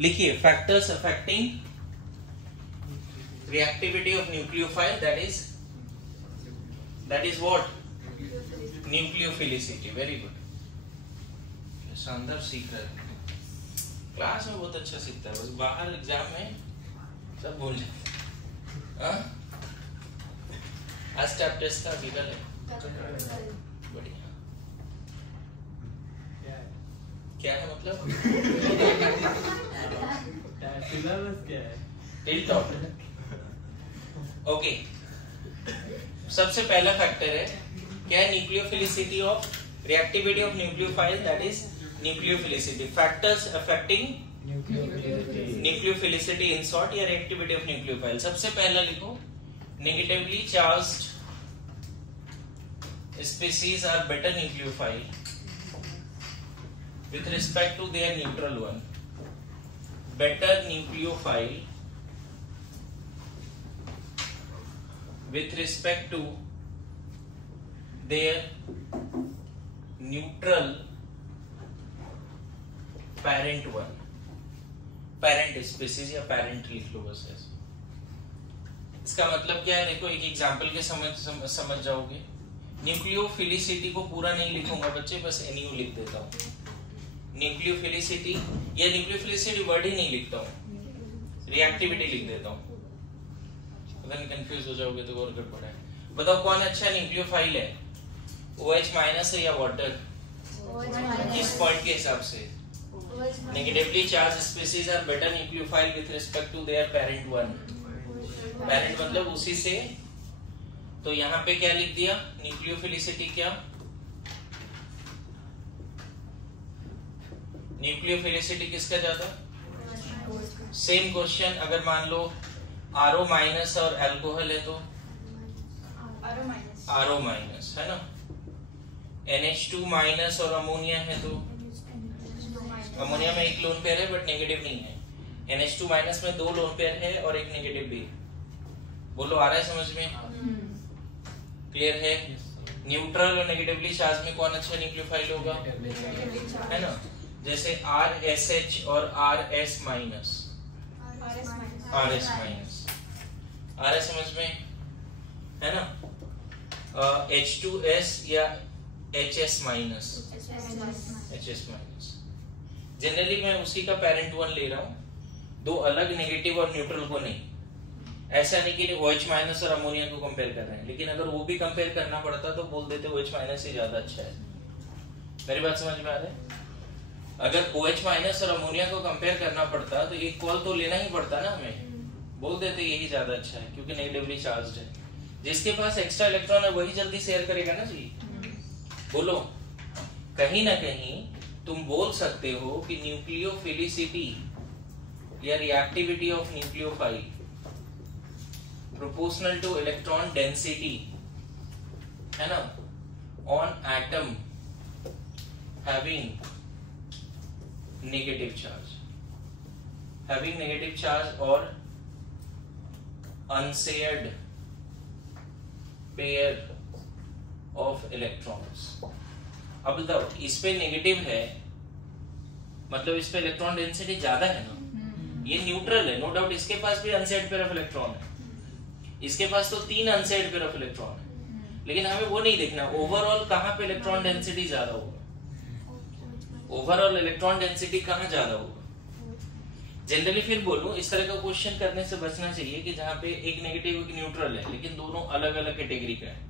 लिखिए factors affecting reactivity of nucleophile, that is what? Nucleophilicity. Very good. शानदार सीख रहे हैं, क्लास में बहुत अच्छा सीखता है, बस बाहर एग्जाम में सब भूल जाए। आज स्टेप टेस्ट का विकल है, बढ़िया। क्या है मतलब? सिलेबस क्या है? Till top. ओके, सबसे पहला फैक्टर है क्या है? Nucleophilicity of reactivity of nucleophile, that is nucleophilicity. Factors affecting nucleophilicity in short या रिएक्टिविटी ऑफ न्यूक्लियोफाइल। सबसे पहला लिखो, negatively charged species are better nucleophile with respect to their neutral one. Better nucleophile with respect to their neutral parent one. Parent species या parent लिख लो बस ऐसे। इसका मतलब क्या है? देखो एक एग्जाम्पल के समझ जाओगे। न्यूक्लियोफिलिसिटी को पूरा नहीं लिखूंगा बच्चे, बस NU लिख देता हूँ। न्यूक्लियोफिलिसिटी या न्यूक्लियोफिलिसिटी वर्ड ही नहीं लिखता हूँ, रिएक्टिविटी लिख देता हूँ। अगर कंफ्यूज हो जाओगे तो और गड़बड़ है। बताओ कौन अच्छा न्यूक्लियोफाइल है? OH माइनस है या वाटर? इस पॉइंट के हिसाब से negatively charge species are better nucleophile with respect to their parent one. Parent मतलब उसी से, तो यहाँ पे क्या लिख दिया? न्यूक्लियोफिलिसिटी क्या? न्यूक्लियोफिलिसिटी किसका ज्यादा? सेम क्वेश्चन, अगर मान लो RO माइनस और अल्कोहल है तो RO माइनस है ना। NH2 माइनस और अमोनिया है तो अमोनिया में एक लोन पेयर है बट नेगेटिव नहीं है। NH2 माइनस में 2 लोन पेयर है और एक नेगेटिव भी। बोलो आ रहा है समझ में? क्लियर है? न्यूट्रल और नेगेटिवली चार्ज में कौन अच्छा न्यूक्लियोफाइल होगा? है ना, जैसे RSH और RS minus, RS minus, RS समझ में है ना। H2S या HS minus, HS minus. Generally मैं उसी का पेरेंट वन ले रहा हूँ, दो अलग नेगेटिव और न्यूट्रल को नहीं। ऐसा नहीं कि OH माइनस और अमोनिया को कंपेयर कर रहे हैं, लेकिन अगर वो भी कंपेयर करना पड़ता तो बोल देते OH माइनस ही ज्यादा अच्छा है। मेरी बात समझ में आ रहा है? अगर OH माइनस और अमोनिया को कंपेयर करना पड़ता तो एक कॉल तो लेना ही पड़ता ना हमें, बोल देते यही ज्यादा अच्छा है क्योंकि नेगेटिवली चार्ज्ड है। जिसके पास एक्स्ट्रा इलेक्ट्रॉन है वही जल्दी शेयर करेगा ना जी। बोलो, कहीं ना कहीं तुम बोल सकते हो कि न्यूक्लियोफिलिसिटी या reactivity of nucleophile proportional two electron density है ना on atom having negative charge or unshared pair of electrons। अब बताओ, इस पे नेगेटिव है मतलब इस पे इलेक्ट्रॉन डेंसिटी ज्यादा है ना, ये न्यूट्रल है नो डाउट। इसके पास भी अनशेयर्ड पेयर ऑफ इलेक्ट्रॉन है, इसके पास तो 3 अनशेयर्ड पेयर ऑफ इलेक्ट्रॉन है, लेकिन हमें वो नहीं देखना ओवरऑल कहाँ पे इलेक्ट्रॉन डेंसिटी ज्यादा होगा। ओवरऑल इलेक्ट्रॉन डेंसिटी कहाँ ज्यादा होगा? जनरली फिर बोलूं, इस तरह का क्वेश्चन करने से बचना चाहिए कि जहां पे एक नेगेटिव एक न्यूट्रल है लेकिन दोनों अलग अलग कैटेगरी का है।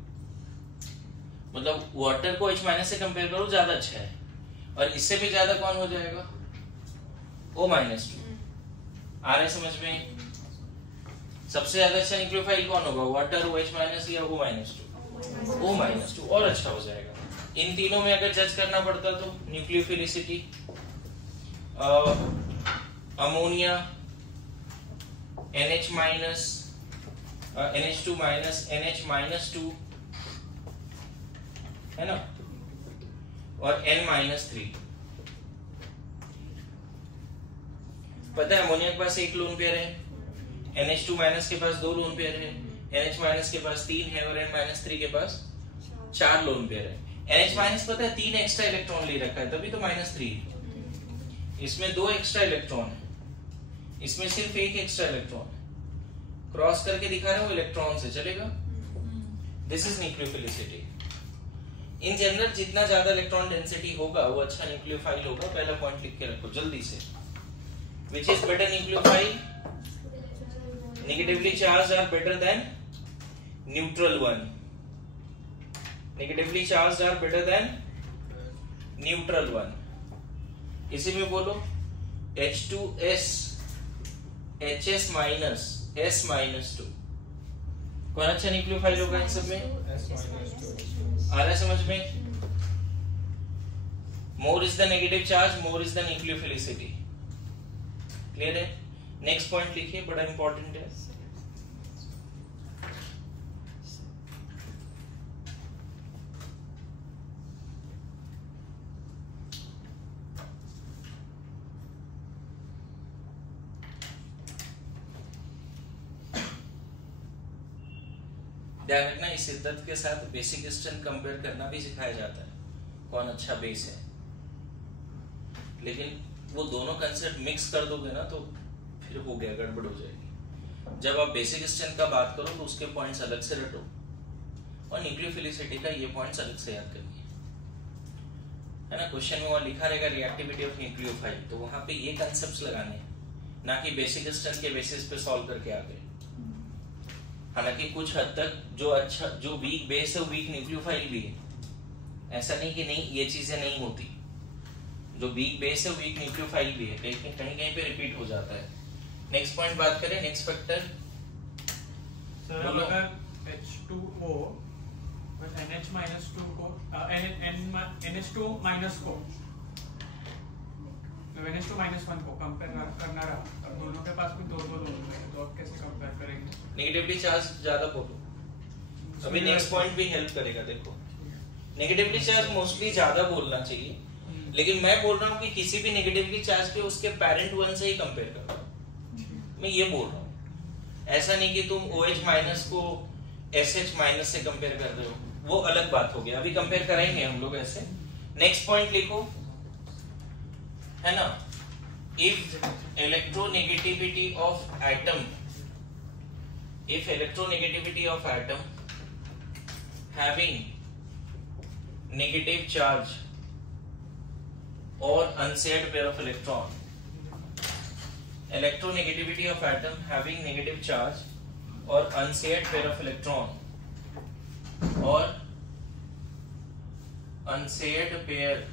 मतलब वाटर को H माइनस से कंपेयर करो ज्यादा अच्छा है, और इससे भी ज्यादा कौन हो जाएगा? O minus 2। आ रहे समझ में? सबसे ज्यादा अच्छा न्यूक्लियोफाइल कौन होगा? वाटर, OH माइनस या O माइनस 2? O माइनस 2 और अच्छा हो जाएगा। इन तीनों में अगर जज करना पड़ता तो nucleophilicity ammonia NH minus NH2 minus NH minus 2 है ना, और N माइनस 3। पता है अमोनिया के पास एक लोन पेयर है, NH2 माइनस के पास 2 लोन पेयर है, NH माइनस के पास 3 है और N माइनस 3 के पास 4 लोन पेयर है। NH माइनस पता है 3 एक्स्ट्रा इलेक्ट्रॉन ले रखा है तभी तो -3। इसमें 2 एक्स्ट्रा इलेक्ट्रॉन है इसमें सिर्फ एक एक्स्ट्रा इलेक्ट्रॉन है, क्रॉस करके दिखा रहे हो इलेक्ट्रॉन से, चलेगा? This is nucleophilicity. In general जितना ज्यादा इलेक्ट्रॉन डेंसिटी होगा वो अच्छा न्यूक्लियोफाइल होगा। पहला पॉइंट लिख के रखो जल्दी से। Which is better nucleophile? Negatively charge are better than neutral one. Negatively charge are better than neutral one. इसी में बोलो H2S HS minus S minus 2 कौन अच्छा न्यूक्लियोफाइल होगा इन सब में? आ रहा है समझ में? More is the negative charge, more is the nucleophilicity. Clear है? नेक्स्ट पॉइंट लिखिए, बड़ा इंपॉर्टेंट है। ध्यान रखना, इस शिद्दत के साथ बेसिक स्ट्रेंथ कंपेयर करना भी सिखाया जाता है, कौन अच्छा बेस है। लेकिन वो दोनों कंसेप्ट मिक्स कर दोगे ना तो फिर हो गया, गड़बड़ हो जाएगी। जब आप बेसिक स्ट्रेंथ का बात करो तो उसके पॉइंट्स अलग से रटो और न्यूक्लियोफिलिसिटी का ये पॉइंट्स अलग से याद करिए, है ना। क्वेश्चन में वहां लिखा रहेगा रिएक्टिविटी ऑफ न्यूक्लियोफाइल, तो वहां पे ये कंसेप्ट्स लगाने हैं, ना कि बेसिक स्ट्रेंथ के बेसिस पे सॉल्व करके आ गए। हालांकि कुछ हद तक जो वीक बेस है वो वीक न्यूक्लियोफाइल भी है, ऐसा नहीं कि नहीं ये चीजें नहीं होती। जो वीक बेस है वो वीक न्यूक्लियोफाइल भी है, लेकिन कहीं कहीं पे रिपीट हो जाता है। नेक्स्ट पॉइंट बात करें, नेक्स्ट फैक्टर। सर अगर H2O बस NH-2 को NH2 माइनस को NH2-1 को कंपेयर करना रहा, और दोनों के पास भी दो है, तो आप कैसे कंपेयर करेंगे? नेगेटिवली चार्ज ज्यादा बोलो, अभी नेक्स्ट पॉइंट भी हेल्प करेगा। देखो नेगेटिवली चार्ज मोस्टली ज्यादा बोलना चाहिए, लेकिन मैं बोल रहा हूँ कि किसी भी नेगेटिवली चार्ज के उसके पेरेंट वन से ही कंपेयर करो, मैं ये बोल रहा हूँ। ऐसा नहीं कि तुम OH माइनस को SH माइनस से कंपेयर कर रहे हो, वो अलग बात हो गया, अभी कंपेयर करेंगे हम लोग ऐसे। नेक्स्ट पॉइंट लिखो, है ना। If electronegativity of atom having negative charge और unshared pair of electron, electronegativity of atom having negative charge और अनशेयर्ड पेयर ऑफ इलेक्ट्रॉन और unshared pair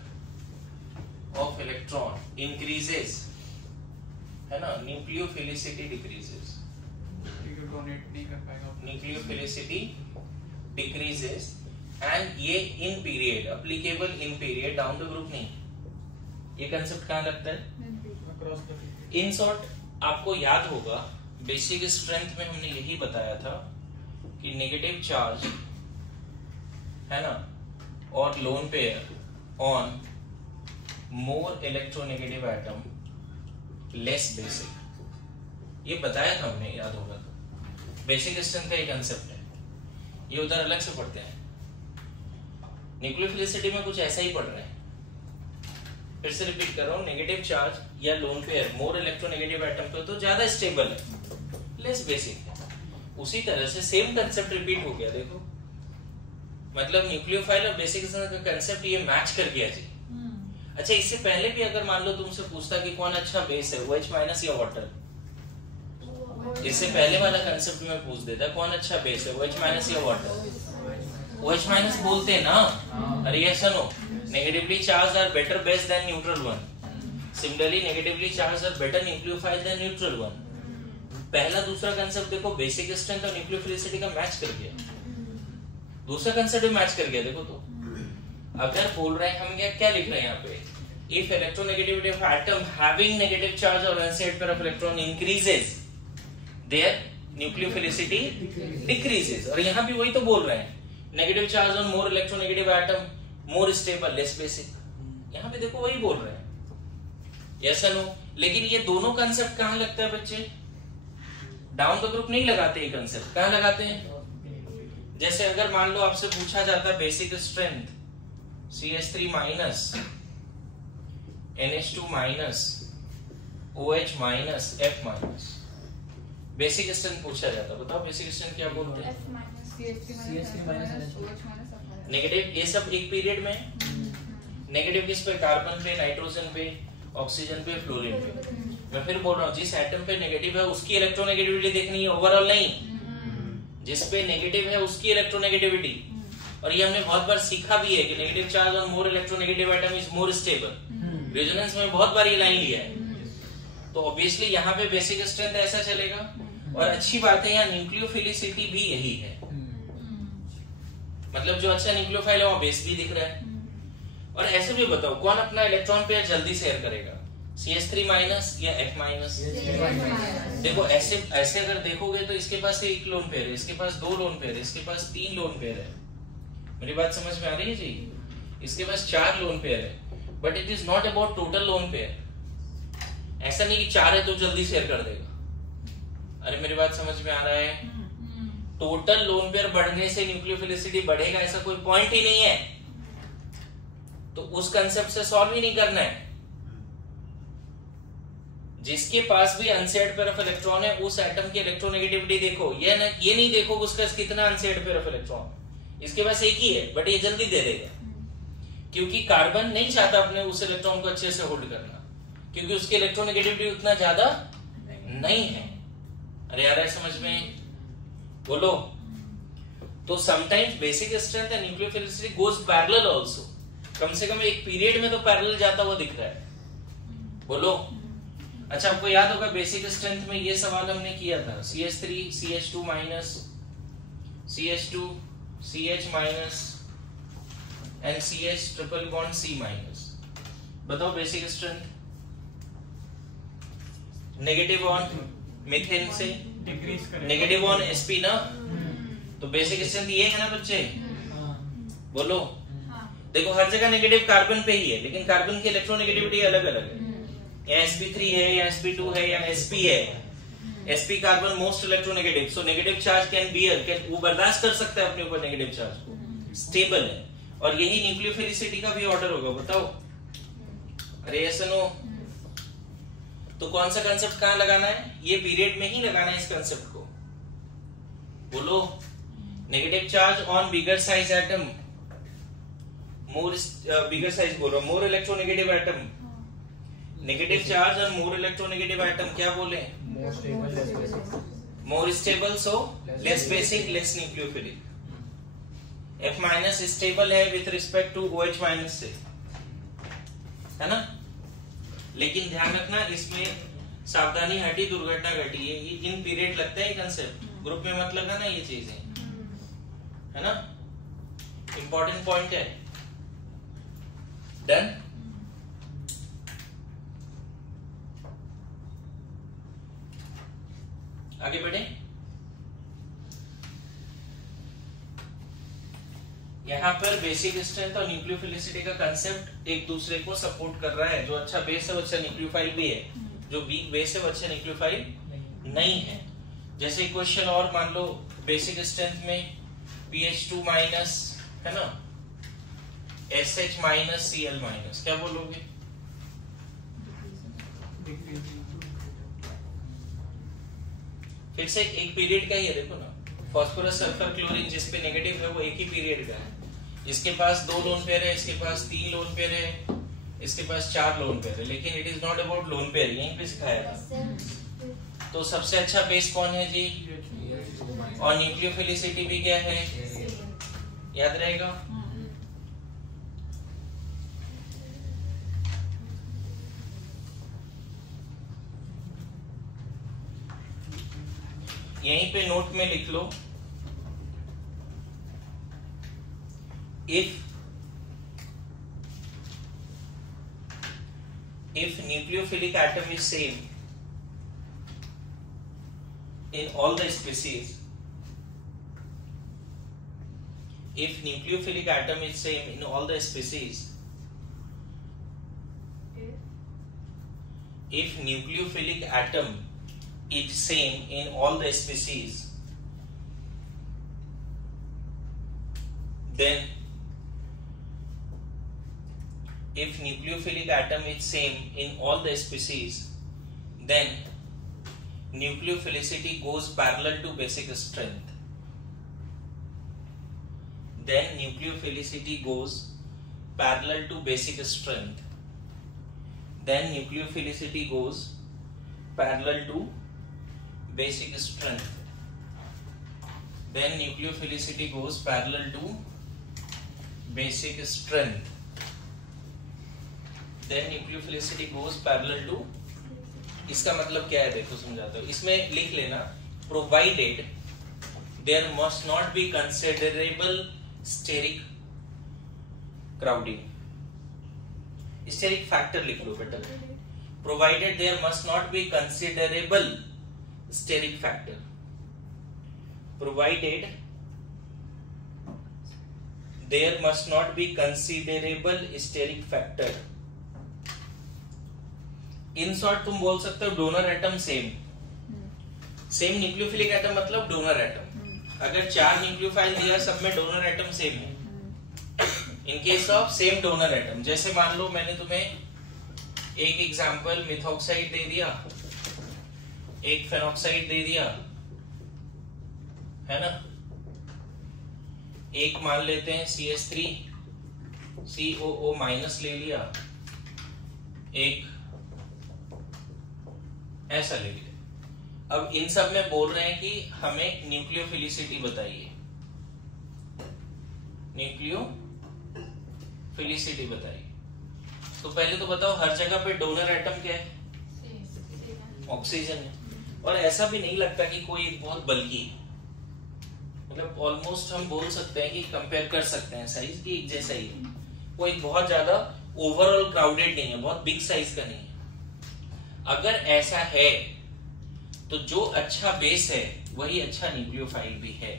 of electron increases, है ना, न्यूक्लियोफिलिसिटी डिक्रीजेस। डोनेट नहीं कर पाएगा, न्यूक्लियोफिलिसिटी डिक्रीजेस एंड ये in period, applicable in period, down the group नहीं। ये कंसेप्ट कहां लगता है? इन शॉर्ट आपको याद होगा बेसिक स्ट्रेंथ में हमने यही बताया था कि नेगेटिव चार्ज, है ना, और lone pair on more electronegative atom less basic, ये बताया था हमने, याद होगा तो। बेसिक स्ट्रेंथ का एक कंसेप्ट है, ये उधर अलग से पढ़ते हैं। न्यूक्लियोफिलिसिटी में कुछ ऐसा ही पढ़ रहे हैं। फिर से रिपीट कर रहा हूं, नेगेटिव चार्ज या लोन पेयर मोर इलेक्ट्रोनेगेटिव एटम पे तो ज्यादा स्टेबल है, लेस बेसिक है। उसी तरह से सेम कंसेप्ट रिपीट हो गया। देखो मतलब न्यूक्लियोफाइल और बेसिक स्ट्रेंथ का कंसेप्ट ये मैच कर गया जी। अच्छा, इससे पहले भी अगर मान लो तुमसे पूछता कि कौन अच्छा बेस है, OH माइनस या वाटर, इससे पहले वाला कंसेप्ट में पूछ देता कौन अच्छा बेस है, OH माइनस या वाटर। OH माइनस बोलते हैं ना, अरे ये सुनो, negatively charge are better base than neutral one, similarly negatively charge are better nucleophile than neutral one. पहला दूसरा कंसेप्ट देखो, बेसिक स्ट्रेंथ और न्यूक्लियोफिलिसिटी का मैच कर गया, दूसरा कंसेप्ट भी मैच कर गया। देखो तो अगर बोल रहे हैं हम क्या लिख रहे हैं यहाँ पे, if electronegativity of atom having negative charge और unshared pair of electron increases, there nucleophilicity decreases. और यहाँ भी वही तो बोल रहे हैं, negative charge on more electronegative atom more stable less basic. यहाँ पे देखो वही बोल रहे हैं, यस और नो। लेकिन ये दोनों कंसेप्ट कहाँ लगता है बच्चे? डाउन द ग्रुप नहीं लगाते ये कंसेप्ट, कहाँ लगाते हैं? जैसे अगर मान लो आपसे पूछा जाता basic strength CH3 minus NH2 minus OH minus F minus. Basic strength पूछा जाता, बताओ बेसिक स्ट्रेंथ क्या बोलते हैं? नेगेटिव। ये सब एक पीरियड में नेगेटिव किस पे? कार्बन पे, नाइट्रोजन पे, ऑक्सीजन पे, फ्लोरीन पे। मैं फिर बोल रहा हूँ, जिस एटम पे नेगेटिव है उसकी इलेक्ट्रोनेगेटिविटी देखनी है, ओवरऑल नहीं। जिस पे नेगेटिव है उसकी इलेक्ट्रोनेगेटिविटी। और ये हमने बहुत बार सीखा भी है कि नेगेटिव चार्ज और more electronegative atom is more stable. Resonance में बहुत बार ये लाइन लिया है। तो ऑब्वियसली यहाँ पे बेसिक स्ट्रेंथ ऐसा चलेगा। और अच्छी बात है, यहाँ न्यूक्लियोफिलिसिटी भी यही है। मतलब जो अच्छा न्यूक्लियोफाइल है वहाँ बेस भी दिख रहा है। और ऐसे भी बताओ, कौन अपना इलेक्ट्रॉन पेयर जल्दी शेयर करेगा? CH3 माइनस या F माइनस? देखो ऐसे ऐसे अगर देखोगे तो इसके पास एक लोन पेयर है, इसके पास 2 लोन पेयर है, इसके पास 3 लोन पेयर है। मेरी बात समझ में आ रही है जी? इसके पास 4 लोन पेयर है, but it is not about total lone pair. ऐसा नहीं कि 4 है तो जल्दी शेयर कर देगा। अरे मेरी बात समझ में आ रहा है? टोटल लोन पेयर बढ़ने से न्यूक्लियोफिलिसिटी बढ़ेगा ऐसा कोई पॉइंट ही नहीं है। तो उस कंसेप्ट से सॉल्व ही नहीं करना है। जिसके पास भी अनसेड पेयर ऑफ इलेक्ट्रॉन है उस एटम की इलेक्ट्रोनेगेटिविटी देखो। ये नहीं देखो उसका कितना अनसेड पेयर ऑफ इलेक्ट्रॉन। इसके पास एक ही है बट ये जल्दी दे देगा, क्योंकि कार्बन नहीं चाहता अपने उस इलेक्ट्रॉन को अच्छे से होल्ड करना, क्योंकि उसकी इलेक्ट्रोनेगेटिविटी उतना ज्यादा नहीं है। अरे यार समझ में बोलो। तो sometimes basic strength and nucleophilicity goes parallel also. कम से कम एक पीरियड में तो पैरेलल जाता हुआ दिख रहा है। बोलो। अच्छा, आपको याद होगा बेसिक स्ट्रेंथ में ये सवाल हमने किया था, CH3 CH2 minus, CH2 CH minus and CH triple bond C minus. बताओ basic strength. Negative on methane से डिक्रीज करेगा, नेगेटिव ऑन sp ना। तो बेसिक स्ट्रेंथ ये है ना बच्चे? बोलो। देखो हर जगह नेगेटिव कार्बन पे ही है, लेकिन कार्बन की इलेक्ट्रोनेगेटिविटी अलग अलग है। या sp3 है या sp2 है या sp है। sp carbon most electronegative, so negative charge can bear, वो बर्दाश्त कर सकता है अपने ऊपर नेगेटिव चार्ज को, स्टेबल है। और यही न्यूक्लियोफिलिसिटी का भी ऑर्डर होगा, बताओ। अरे ऐसा नो। तो कौन सा कंसेप्ट कहां लगाना है? ये पीरियड में ही लगाना है इस कंसेप्ट को। बोलो। Negative charge on bigger size atom, more bigger size बोल रहा हूं, more electronegative atom. Negative charge और मोर इलेक्ट्रोनेगेटिव एटम क्या बोले? More stable, so less basic, less nucleophilic. F minus stable है with respect to OH minus से, है ना। लेकिन ध्यान रखना, इसमें सावधानी हटी, दुर्घटना घटी है। ये इन पीरियड लगता है कंसेप्ट, ग्रुप में मत लगाना ये चीजें, है ना। इंपॉर्टेंट पॉइंट है। डन। आगे बढ़े। यहाँ पर बेसिक स्ट्रेंथ और न्यूक्लियोफिलिसिटी का कंसेप्ट एक दूसरे को सपोर्ट कर रहा है। जो अच्छा बेस है वो अच्छा न्यूक्लियोफाइल भी है, जो वीक बेस है वो अच्छा न्यूक्लियोफाइल नहीं है। जैसे क्वेश्चन और मान लो, बेसिक स्ट्रेंथ में PH2 माइनस है ना, SH माइनस Cl माइनस, क्या बोलोगे? फिर से एक पीरियड का ही है, देखो ना। फास्फोरस सल्फर क्लोरीन जिसपे नेगेटिव है वो एक ही पीरियड का है। इसके पास 2 लोन पेयर है, इसके पास 3 लोन पेयर है, इसके पास 4 लोन पेयर है। लेकिन it is not about lone pair, यहीं पे सिखाया था। तो सबसे अच्छा बेस कौन है जी? और न्यूक्लियोफिलिसिटी भी क्या है, याद रहेगा। यहीं पे नोट में लिख लो, if nucleophilic atom is same in all the species, if nucleophilic atom is same in all the species, if nucleophilic atom is same in all the species, then if nucleophilic atom is same in all the species, then nucleophilicity goes parallel to basic strength. Then nucleophilicity goes parallel to basic strength. Then nucleophilicity goes parallel to basic strength. Then nucleophilicity goes parallel to basic strength. Then nucleophilicity goes parallel to, इसका मतलब क्या है देखो समझाता हूं. इसमें लिख लेना, provided there must not be considerable steric crowding. Steric factor लिख लो बेटा. Provided there must not be considerable steric factor. Provided there must not be considerable steric factor. In short तुम बोल सकते हो donor atom same. Same nucleophilic atom मतलब donor atom. अगर 4 nucleophile दिया सब में डोनर एटम सेम है. In case of same donor atom, जैसे मान लो मैंने तुम्हें एक एग्जांपल मिथॉक्साइड दे दिया, एक फेनॉक्साइड दे दिया, है ना. एक मान लेते हैं CH3 COO माइनस ले लिया, एक ऐसा ले लिया. अब इन सब में बोल रहे हैं कि हमें न्यूक्लियोफिलिसिटी बताइए. न्यूक्लियोफिलिसिटी बताइए. तो पहले तो बताओ हर जगह पे डोनर एटम क्या है? ऑक्सीजन है. और ऐसा भी नहीं लगता कि कोई बहुत बल्कि, मतलब ऑलमोस्ट हम बोल सकते हैं कि कंपेयर कर सकते हैं साइज की एक जैसा ही है. कोई बहुत ज्यादा ओवरऑल क्राउडेड नहीं है, बहुत बिग साइज का नहीं है. अगर ऐसा है तो जो अच्छा बेस है वही अच्छा न्यूक्लियोफाइल भी है.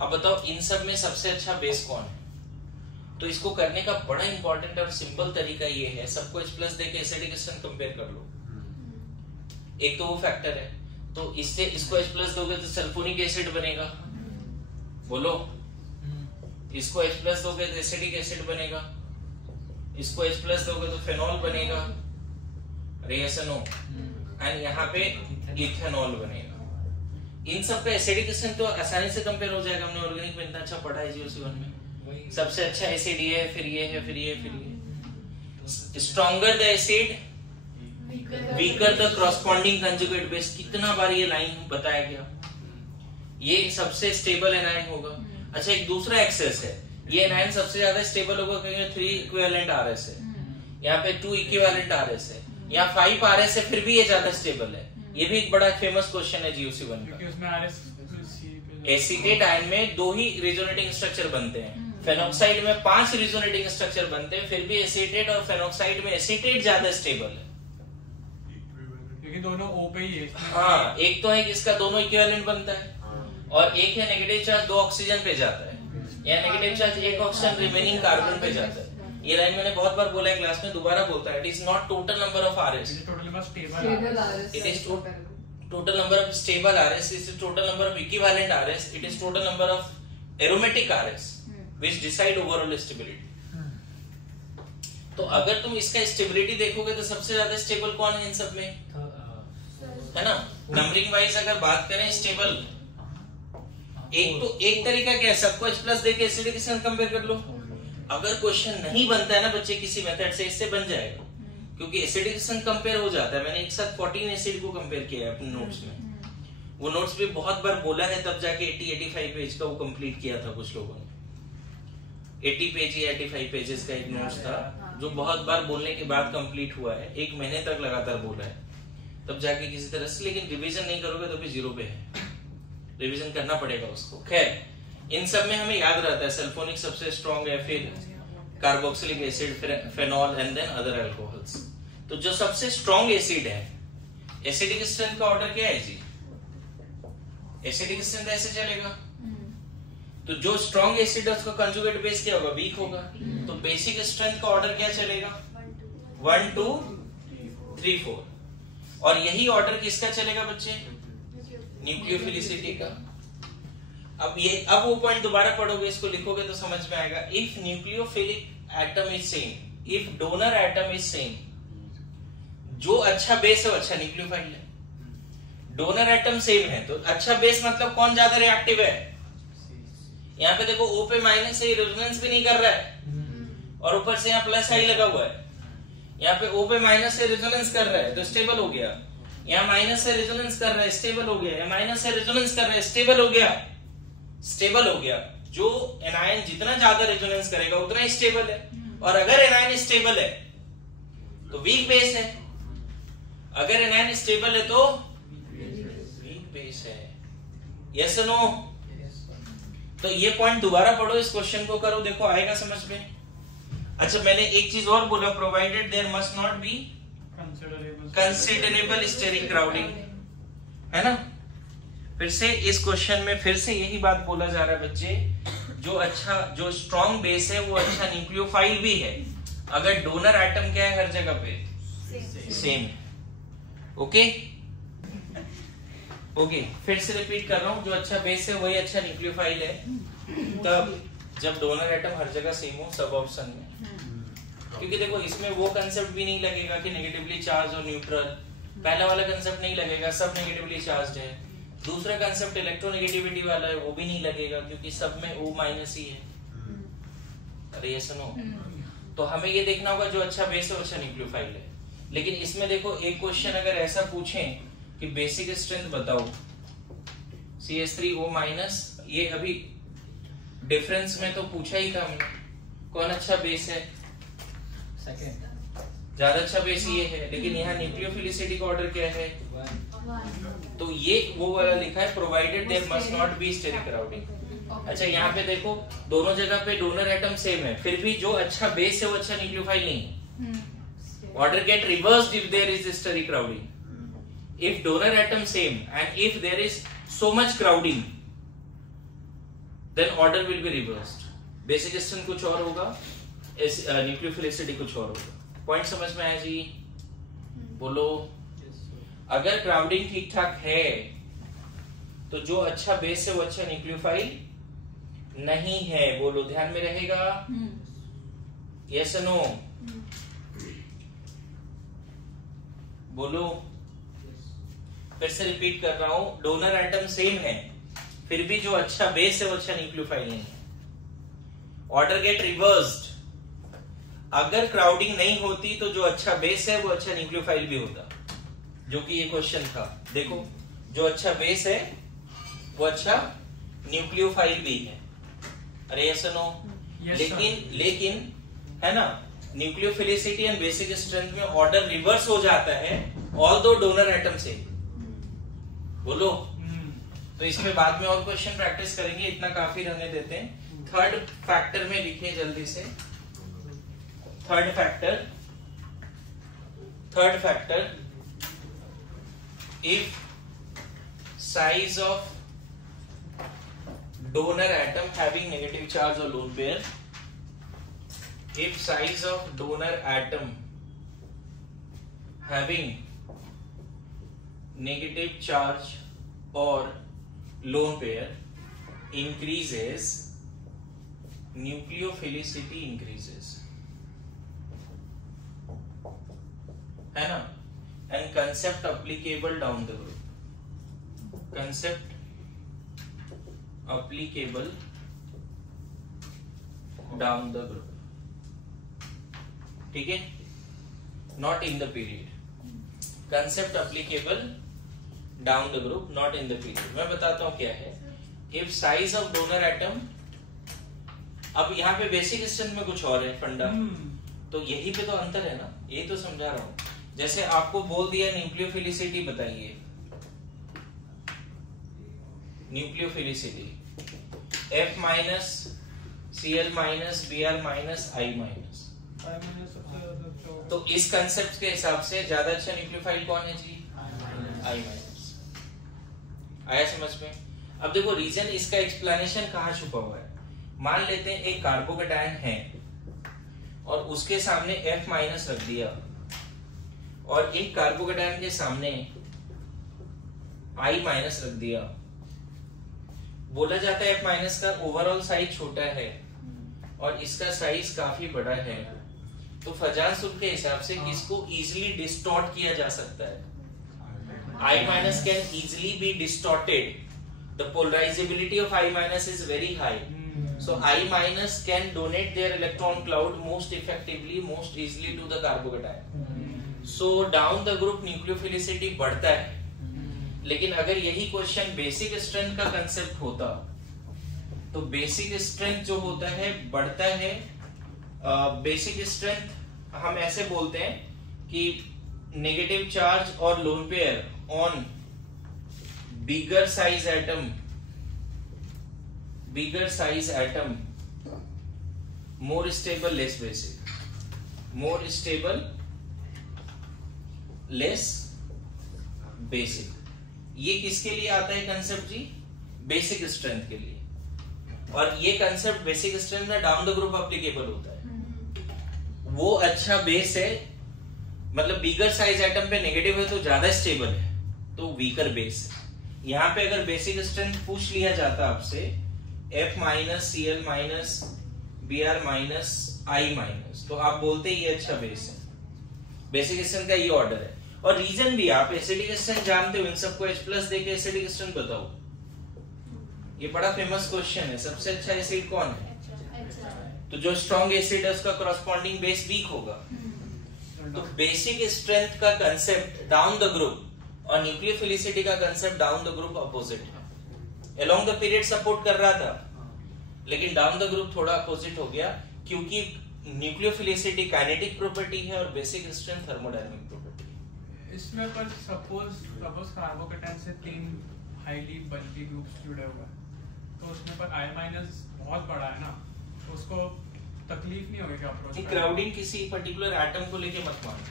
अब बताओ इन सब में सबसे अच्छा बेस कौन है? तो इसको करने का बड़ा इंपॉर्टेंट और सिंपल तरीका ये है, सबको H+ देके एसिडिक स्ट्रेंथ कंपेयर कर लो. एक तो वो फैक्टर है, तो इससे इसको H+ दोगे तो सल्फोनिक एसिड बनेगा. बोलो. इसको H+ दोगे तो एसिडिक एसिड बनेगा. इसको H+ दोगे तो फेनॉल बनेगा. रेसनो. एंड यहाँ पे इथेनॉल बनेगा. इन सब का एसिडिक स्ट्रेंथ तो आसानी से कंपेयर हो जाएगा. हमने ऑर्गेनिक में इतना अच्छा पढ़ा है GOC1 में. सबसे अच्छा एसिड ये है, फिर ये है, फिर ये, फिर ये. Stronger the acid weaker the corresponding conjugate base. कितना बार ये लाइन बताया गया. ये सबसे स्टेबल एनायन होगा. अच्छा एक दूसरा एक्सेस है, ये एनायन सबसे ज्यादा स्टेबल होगा क्योंकि 3 इक्विवेलेंट RS है, यहाँ पे 2 इक्विवेलेंट RS है, यहाँ 5 RS है, फिर भी ये ज्यादा स्टेबल है. ये भी एक बड़ा फेमस क्वेश्चन है GOC1 का. उसमें RS एसीटेट आयन में 2 ही रेजोनेटिंग स्ट्रक्चर बनते हैं. फेनॉक्साइड में 5 रेजोनेटिंग स्ट्रक्चर बनते हैं, फिर भी एसीटेट और फेनॉक्साइड में एसीटेट ज्यादा स्टेबल है क्योंकि दोनों O पे ही है. हाँ, एक तो है किसका दोनों इक्विवेलेंट बनता है, और एक है नेगेटिव चार्ज 2 ऑक्सीजन पे जाता है, या negative charge 1 oxygen remaining carbon पे जाता है. ये लाइन मैंने बहुत बार बोला है क्लास में, दोबारा बोलता है. It is not total number of RS, total number stable RS. It is total number of stable RS. It is total number of equivalent RS. It is total number of aromatic RS, which decide overall stability. तो अगर तुम इसका stability देखोगे तो सबसे ज्यादा stable कौन है इन सब में, है ना. नंबरिंग वाइज अगर बात करें स्टेबल, एक तरीका क्या है, सबको H+ देके एसिडिक स्ट्रेंथ कंपेयर कर लो. अगर क्वेश्चन नहीं बनता है ना बच्चे किसी मेथड से, इससे बन जाएगा क्योंकि एसिडिक स्ट्रेंथ कंपेयर हो जाता है. मैंने एक साथ 14 एसिड को कंपेयर किया है अपने नोट्स में. वो नोट्स भी बहुत बार बोला है, तब जाके 80-85 पेज का वो कंप्लीट किया था कुछ लोगों ने. 80 पेज या 85 पेजेस का एक नोट्स था जो बहुत बार बोलने के बाद कंप्लीट हुआ है. 1 महीने तक लगातार बोला है, तब जाके किसी तरह से. लेकिन रिवीजन नहीं करोगे तो भी 0 पे है. रिवीजन करना पड़ेगा उसको. खैर इन सब में हमें याद रहता है सल्फोनिक सबसे स्ट्रॉन्ग है, फिर कार्बोक्सिलिक एसिड, फिर phenol and then other alcohols. तो जो सबसे स्ट्रॉन्ग एसिड है, एसिडिक स्ट्रेंथ का ऑर्डर क्या है जी? एसिडिक स्ट्रेंथ ऐसे चलेगा. तो जो स्ट्रॉन्ग एसिड है उसका कंजुगेट बेस क्या होगा? वीक होगा. तो बेसिक स्ट्रेंथ का ऑर्डर क्या चलेगा? 1 2 3 4. और यही ऑर्डर किसका चलेगा बच्चे? न्यूक्लियोफिलिसिटी का. अब वो पॉइंट दोबारा पढ़ोगे, इसको लिखोगे तो समझ में आएगा. If nucleophilic atom is same, if donor atom is same, जो अच्छा बेस है वो अच्छा न्यूक्लियोफाइल है। डोनर एटम सेम है तो अच्छा बेस मतलब कौन ज्यादा रिएक्टिव है? यहाँ पे देखो O पे माइनस है, रेजोनेंस भी नहीं कर रहा है और ऊपर से यहाँ प्लस आई लगा हुआ है। यहाँ पे O पे माइनस से रेजोनेंस कर रहा है तो स्टेबल हो गया। यहाँ माइनस से रेजोनेंस कर रहा है स्टेबल हो गया। यहाँ माइनस से रेजोनेंस कर रहा है स्टेबल हो गया। स्टेबल हो गया। जो एनायन जितना ज्यादा रेजोनेंस करेगा उतना ही स्टेबल है। और अगर एनायन स्टेबल है तो वीक बेस है। अगर एनायन स्टेबल है तो वीक बेस है। Yes no? तो ये पॉइंट दोबारा पढ़ो, इस क्वेश्चन को करो, देखो आएगा समझ में। अच्छा मैंने एक चीज और बोला, provided there must not be considerable steric crowding, है ना। फिर से इस क्वेश्चन में फिर से यही बात बोला जा रहा है बच्चे, जो स्ट्रॉन्ग बेस है वो अच्छा न्यूक्लियोफाइल भी है अगर डोनर एटम क्या है हर जगह पे सेम है। ओके ओके, फिर से रिपीट कर रहा हूं, जो अच्छा बेस है वही अच्छा न्यूक्लियोफाइल है तब जब डोनर एटम हर जगह सेम हो सब ऑप्शन में। क्योंकि देखो इसमें वो कंसेप्ट भी नहीं लगेगा कि नेगेटिवली चार्ज और न्यूट्रल, पहला वाला कंसेप्ट नहीं लगेगा, सब नेगेटिवली चार्ज है। दूसरा कंसेप्ट इलेक्ट्रोनेगेटिविटी वाला है वो भी नहीं लगेगा क्योंकि सब में O माइनस ही है। अरे ये सुनो, तो हमें ये देखना होगा जो अच्छा बेस है वो अच्छा न्यूक्लियोफाइल है। लेकिन इसमें देखो एक क्वेश्चन अगर ऐसा पूछें कि बेसिक स्ट्रेंथ बताओ CH3O माइनस, ये अभी डिफरेंस में तो पूछा ही था हमने, कौन अच्छा बेस है? सेकंड ज्यादा अच्छा बेस ये है। लेकिन यहाँ न्यूक्लियोफिलिसिटी का ऑर्डर क्या है? तो ये वो वाला लिखा है provided there must not be steric crowding. अच्छा यहाँ पे देखो दोनों जगह पे डोनर एटम सेम है, फिर भी जो अच्छा बेस है वो अच्छा न्यूक्लियोफाइल नहीं है। Order get reversed if there is steric crowding. If donor atom same and if there is so much crowding, then order will be reversed. Basic strength कुछ और होगा, न्यूक्लियोफिलिसिटी कुछ और होगा। पॉइंट समझ में आया जी? बोलो। अगर क्राउडिंग ठीक ठाक है तो जो अच्छा बेस है वो अच्छा न्यूक्लियोफाइल नहीं है। बोलो, ध्यान में रहेगा? Yes no? बोलो। फिर से रिपीट कर रहा हूं, डोनर एटम सेम है फिर भी जो अच्छा बेस है वो अच्छा न्यूक्लियोफाइल नहीं है। Order get reversed. अगर क्राउडिंग नहीं होती तो जो अच्छा बेस है वो अच्छा न्यूक्लियोफाइल भी होता, जो कि ये क्वेश्चन था। देखो जो अच्छा बेस है वो अच्छा न्यूक्लियोफाइल भी है। अरे यस नो? लेकिन है ना, न्यूक्लियोफिलिसिटी एंड बेसिक स्ट्रेंथ में ऑर्डर रिवर्स हो जाता है ऑल्दो डोनर एटम से। बोलो। तो इसमें बाद में और क्वेश्चन प्रैक्टिस करेंगे, इतना काफी रहने देते हैं। थर्ड फैक्टर में लिखिए जल्दी से। Third factor, if size of donor atom having negative charge और lone pair, if size of donor atom having negative charge or lone pair increases, nucleophilicity increases, है ना। and concept applicable down the group, concept applicable down the group, ठीक है। Not in the period, concept applicable down the group, not in the period. मैं बताता हूं क्या है। If size of donor atom, अब यहाँ पे बेसिक स्ट्रेंथ में कुछ और है फंडा, तो यही पे तो अंतर है ना, ये तो समझा रहा हूं। जैसे आपको बोल दिया न्यूक्लियोफिलिसिटी बताइए, nucleophilicity F minus Cl minus Br minus I minus, तो इस कंसेप्ट के हिसाब से ज्यादा अच्छा न्यूक्लियोफाइल कौन है जी? I minus. आया समझ में? अब देखो रीजन, इसका एक्सप्लेनेशन कहाँ छुपा हुआ है। मान लेते हैं एक कार्बोकेटायन है और उसके सामने F माइनस रख दिया और एक कार्बोकेटायन के सामने I माइनस रख दिया। बोला जाता है F माइनस का ओवरऑल साइज छोटा है और इसका साइज काफी बड़ा है, तो फजान सूत्र के हिसाब से इसको इजिली डिस्टॉर्ट किया जा सकता है. I minus can easily be distorted. The polarizability of I minus is very high. So I minus can donate their electron cloud most effectively, most easily to the carbocation. So down the group nucleophilicity बढ़ता है. लेकिन अगर यही question basic strength का concept होता तो basic strength जो होता है बढ़ता है. बेसिक स्ट्रेंथ हम ऐसे बोलते हैं कि नेगेटिव चार्ज और lone pair on bigger size atom more stable less basic, more stable less basic. ये किसके लिए आता है कंसेप्ट जी? बेसिक स्ट्रेंथ के लिए. और ये कंसेप्ट बेसिक स्ट्रेंथ में डाउन द ग्रुप एप्लीकेबल होता है. वो अच्छा बेस है, मतलब बिगर साइज एटम पे नेगेटिव है तो ज्यादा स्टेबल है, तो वीकर बेस है. यहाँ पे अगर बेसिक स्ट्रेंथ पूछ लिया जाता आपसे F minus Cl minus Br minus I minus, तो आप बोलते ये अच्छा बेस है. बेसिक स्ट्रेंथ का ये ऑर्डर है. और रीजन भी आप एसिडिक स्ट्रेंथ जानते हो, इन सबको H प्लस देके एसिडिक स्ट्रेंथ बताओ. ये बड़ा फेमस क्वेश्चन है. सबसे अच्छा एसिड कौन है? तो जो स्ट्रॉन्ग एसिड है उसका करस्पॉन्डिंग बेस वीक होगा. तो बेसिक स्ट्रेंथ का कंसेप्ट डाउन द ग्रुप और न्यूक्लियोफिलिसिटी का concept down the group opposite है. अलोंग द पीरियड सपोर्ट कर रहा था, लेकिन डाउन द ग्रुप थोड़ा अपोजिट हो गया, क्योंकि न्यूक्लियोफिलिसिटी काइनेटिक प्रॉपर्टी है और बेसिक स्ट्रेंथ थर्मोडायनामिक प्रॉपर्टी है. इसमें पर सपोज कार्बोकेटाइन से 3 हाईली बल्की ग्रुप्स जुड़े हुए हैं, तो उसमें पर I माइनस बहुत बड़ा है ना, तो उसको तकलीफ नहीं होगी अप्रोच. क्राउडिंग किसी पर्टिकुलर एटम को लेके मत मानो.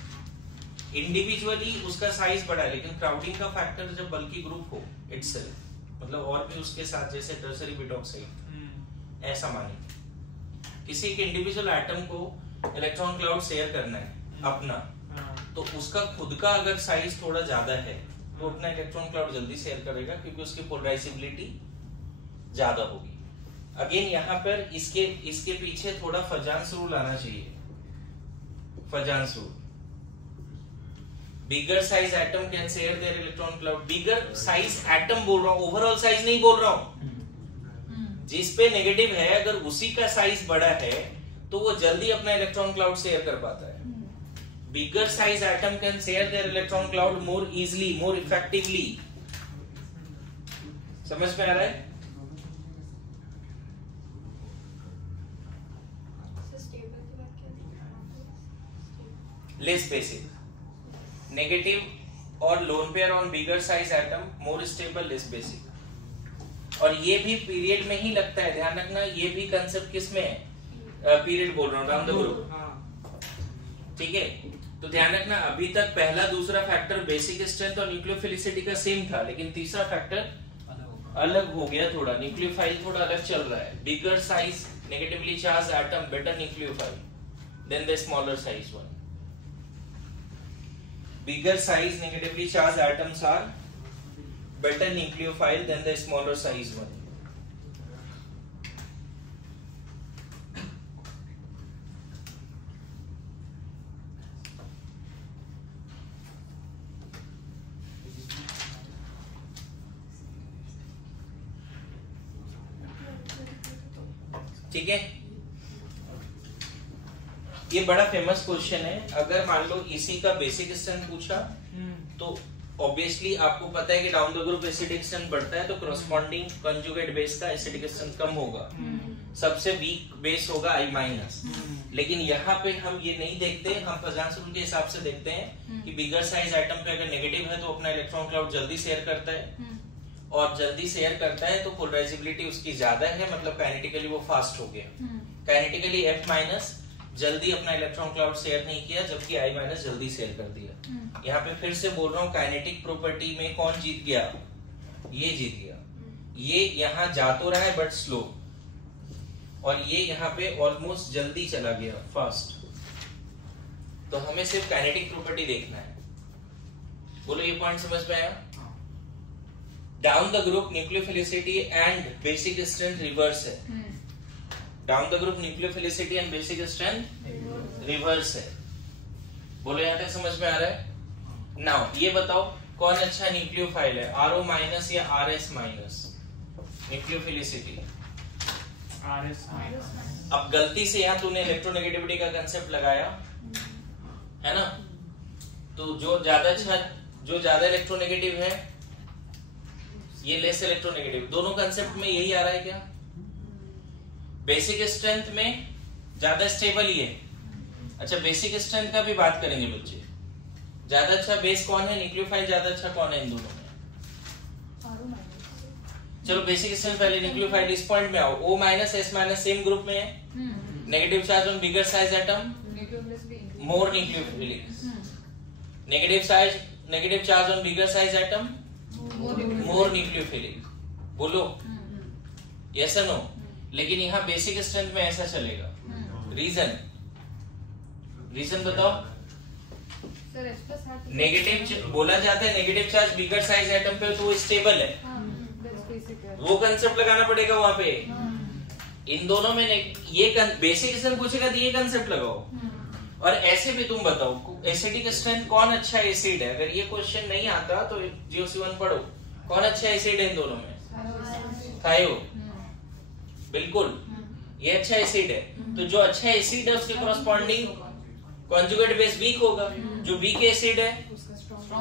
इंडिविजुअली उसका साइज बड़ा है, लेकिन क्राउडिंग का फैक्टर जब बल्कि ग्रुप हो इटसेल्फ, मतलब और भी उसके साथ जैसे टर्सरी बिट ऑक्साइड ऐसा माने. किसी एक इंडिविजुअल एटम को इलेक्ट्रॉन क्लाउड शेयर करना है अपना, तो उसका खुद का अगर साइज थोड़ा ज्यादा है तो अपना इलेक्ट्रॉन क्लाउड जल्दी शेयर करेगा, क्योंकि उसकी पोलराइजेबिलिटी ज्यादा होगी. अगेन यहाँ पर इसके पीछे थोड़ा फजान्स रूल आना चाहिए. फजान्स rule, bigger size atom can share their electron cloud. Bigger size atom बोल रहा हूं, ओवरऑल साइज नहीं बोल रहा हूं. जिस पे नेगेटिव है अगर उसी का साइज बड़ा है तो वो जल्दी अपना इलेक्ट्रॉन क्लाउड शेयर कर पाता है. Bigger size atom can share their electron cloud more easily, more effectively. समझ में आ रहा है? लेस बेसिक, नेगेटिव और lone pair on bigger size atom more stable less basic. और ये भी पीरियड में ही लगता है, ध्यान रखना. ये भी कंसेप्ट किस में है? पीरियड बोल रहा हूं, डाउन द ग्रुप. ठीक है, तो ध्यान रखना. अभी तक पहला दूसरा फैक्टर बेसिक स्ट्रेंथ और न्यूक्लियोफिलिसिटी का सेम था, लेकिन तीसरा फैक्टर अलग हो गया थोड़ा. न्यूक्लियोफाइल थोड़ा अलग चल रहा है. Bigger size negatively charge atom better nucleophile than the smaller size one. Bigger size negatively charged atoms are better nucleophile than the smaller size one. ठीक है, ये बड़ा फेमस क्वेश्चन है. अगर मान लो इसी का बेसिक स्ट्रेंथ पूछा तो ऑब्वियसली आपको पता है कि down the group acidic strength बढ़ता है, तो करस्पॉन्डिंग कंजुगेट बेस का एसिडिक स्ट्रेंथ कम होगा. सबसे वीक बेस होगा I माइनस. लेकिन यहाँ पे हम ये नहीं देखते, हम फजान्स रूल के हिसाब से देखते हैं कि बिगर साइज एटम पे अगर नेगेटिव है तो अपना इलेक्ट्रॉन क्लाउड जल्दी शेयर करता है, और जल्दी शेयर करता है तो पोलराइजेबिलिटी उसकी ज्यादा है, मतलब काइनेटिकली वो फास्ट हो गया. काइनेटिकली F माइनस जल्दी अपना इलेक्ट्रॉन क्लाउड शेयर नहीं किया, जबकि I माइनस जल्दी शेयर कर दिया. यहाँ पे फिर से बोल रहा हूँ, काइनेटिक प्रॉपर्टी में कौन जीत गया? ये जीत गया. ये यहाँ जा तो रहा है बट स्लो, और ये यहाँ पे ऑलमोस्ट जल्दी चला गया, फास्ट. तो हमें सिर्फ काइनेटिक प्रॉपर्टी देखना है. बोलो ये पॉइंट समझ में आया? Down the group nucleophilicity and basic strength reverse है. Down the group nucleophilicity and basic strength reverse है। बोलो यहाँ तक समझ में आ रहा है? नाउ ये बताओ कौन अच्छा न्यूक्लियोफाइल है, RO माइनस या RS minus? Nucleophilicity RS minus. अब गलती से यहाँ तूने इलेक्ट्रोनेगेटिविटी का कंसेप्ट लगाया है ना, तो जो ज्यादा अच्छा, जो ज्यादा इलेक्ट्रोनेगेटिव है ये लेस इलेक्ट्रोनेगेटिव, दोनों कंसेप्ट में यही आ रहा है क्या? बेसिक स्ट्रेंथ में ज्यादा स्टेबल ही है। अच्छा बेसिक स्ट्रेंथ का भी बात करेंगे बच्चे। ज्यादा अच्छा बेस कौन है, न्यूक्लियोफाइल ज्यादा अच्छा कौन है इन दोनों में? चलो बेसिक स्ट्रेंथ पहले, न्यूक्लियोफाइल इस पॉइंट में आओ। O minus S minus same group में है। Negative charge on bigger size atom more nucleophilic. Negative charge on bigger size atom more nucleophilic. बोलो यस और नो? लेकिन यहाँ बेसिक स्ट्रेंथ में ऐसा चलेगा। रीजन बताओ। नेगेटिव बोला जाता है, नेगेटिव चार्ज बिगर साइज एटम पे तो वो स्टेबल है, वो कंसेप्ट लगाना पड़ेगा वहां पे। इन दोनों में ये बेसिक स्ट्रेंथ पूछेगा तो ये कंसेप्ट लगाओ। और ऐसे भी तुम बताओ एसिडिक स्ट्रेंथ कौन अच्छा एसिड है, अगर ये क्वेश्चन नहीं आता तो GOC1 पढ़ो। कौन अच्छा एसिड है इन दोनों में? थायो। बिल्कुल ये अच्छा एसिड है। तो जो अच्छा एसिड है उसके कॉरस्पॉन्डिंग कॉन्जुगेट बेस वीक होगा। जो वीक एसिड है,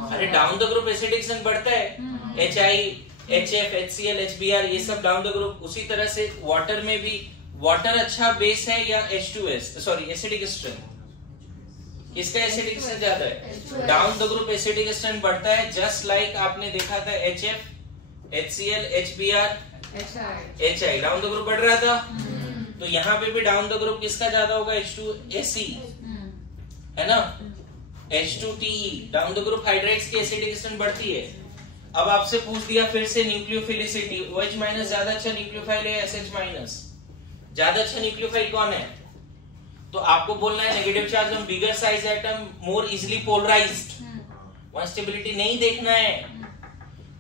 अरे down the group acidic strength बढ़ता है, HI, HF, HCl, HBr ये सब डाउन द ग्रुप। उसी तरह से वाटर में भी, वाटर अच्छा बेस है या H2S, सॉरी एसिडिक स्ट्रेंथ, किसका एसिडिक स्ट्रेंथ ज्यादा है? Down the group acidic strength बढ़ता है। जस्ट लाइक आपने देखा था HF, HCl, HBr, HI down the group बढ़ रहा था, तो यहाँ पे भी डाउन द ग्रुप किसका ज्यादा होगा? H2SE है ना, H2TE down the group hydrates की एसिडिक स्ट्रेंथ बढ़ती है। अब आपसे पूछ दिया फिर से न्यूक्लियोफिलिसिटी, OH माइनस ज्यादा अच्छा न्यूक्लियोफाइल है, SH माइनस ज्यादा अच्छा न्यूक्लियोफाइल कौन है? तो आपको बोलना है negative charge on bigger size atom more easily polarised. वहां स्टेबिलिटी नहीं देखना है।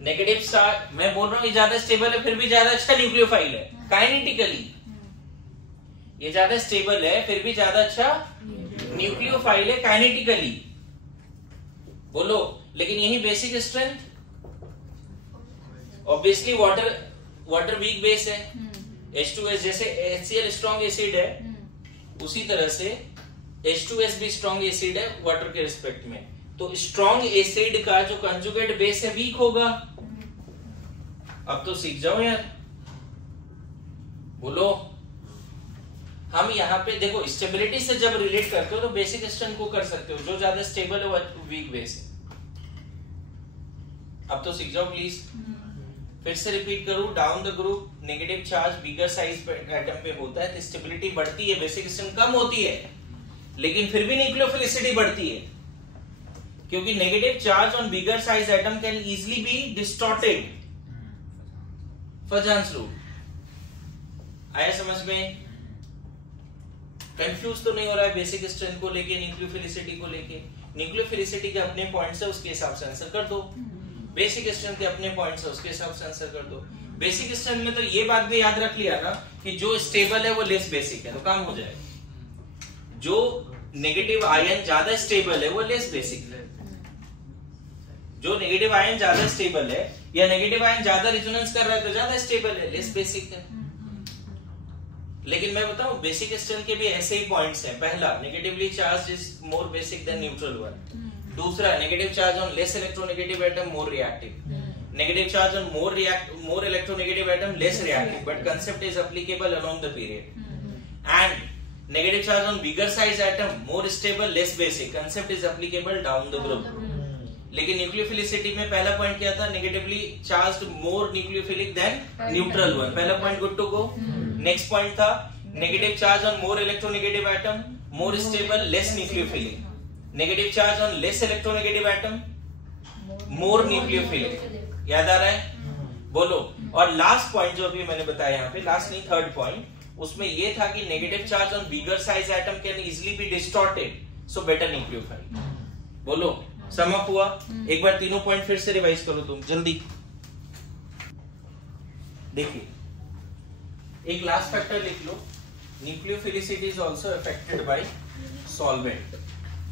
नेगेटिव चार्ज मैं बोल रहा हूँ ये ज्यादा स्टेबल है फिर भी ज्यादा अच्छा न्यूक्लियोफाइल है काइनेटिकली, ये ज्यादा स्टेबल है फिर भी ज्यादा अच्छा न्यूक्लियोफाइल है काइनेटिकली। बोलो लेकिन यही basic strength, obviously water week base है, H2S जैसे HCl स्ट्रॉन्ग एसिड है उसी तरह से H2S भी स्ट्रॉन्ग एसिड है वाटर के रिस्पेक्ट में। तो स्ट्रॉन्ग एसिड का जो कंजुगेट बेस है वीक होगा। अब तो सीख जाओ यार, बोलो। हम यहाँ पे देखो स्टेबिलिटी से जब रिलेट करते हो तो बेसिक स्ट्रेंथ को कर सकते हो, जो ज्यादा स्टेबल है वो वीक बेस है। अब तो सीख जाओ प्लीज। फिर से रिपीट करूं, down the group negative charge bigger size atom पे होता है तो स्टेबिलिटी बढ़ती है, बेसिक स्ट्रेंथ कम होती है, लेकिन फिर भी न्यूक्लियोफिलिसिटी बढ़ती है क्योंकि negative charge on bigger size atom can easily be distorted. First rule आया समझ में? कंफ्यूज तो नहीं हो रहा है बेसिक स्ट्रेंथ को लेके, न्यूक्लियोफिलिसिटी को लेके? न्यूक्लियोफिलिसिटी के अपने पॉइंट्स है उसके हिसाब से आंसर कर दो, बेसिक स्ट्रेंथ के अपने पॉइंट्स है उसके हिसाब से आंसर कर दो। बेसिक स्ट्रेंथ में तो ये बात भी याद रख लिया ना कि जो स्टेबल है वो लेस बेसिक है, तो काम हो जाएगा। जो नेगेटिव आयन ज्यादा स्टेबल है वो लेस बेसिक है, जो नेगेटिव आयन ज्यादा स्टेबल है या नेगेटिव आयन ज्यादा रिजोनेंस कर रहा है तो ज्यादा स्टेबल है, लेस बेसिक है। लेकिन मैं बताऊं बेसिक स्ट्रेंथ के भी ऐसे ही पॉइंट्स हैं। पहला, negatively charge is more basic than neutral one. दूसरा, negative charge on less electronegative atom more reactive. Negative charge on more electronegative atom less reactive, but concept is applicable along the period. And negative charge on bigger size atom more stable less basic, concept is applicable down the group. लेकिन nucleophilicity में पहला point क्या था? Negatively charged more nucleophilic than neutral one. पहला point good to go. Next point था negative charge on more electronegative atom more stable less nucleophilic. Negative charge on less electronegative atom more nucleophilic. याद आ रहा है? बोलो। और last point जो अभी मैंने बताया यहाँ पे, लास्ट नहीं थर्ड पॉइंट, उसमें ये था कि negative charge on bigger size atom can easily be distorted, so better nucleophile. बोलो सम अप हुआ? एक बार तीनों पॉइंट फिर से रिवाइज करो तुम जल्दी। देखिए एक लास्ट फैक्टर लिख लो, nucleophilicity is also affected by solvent,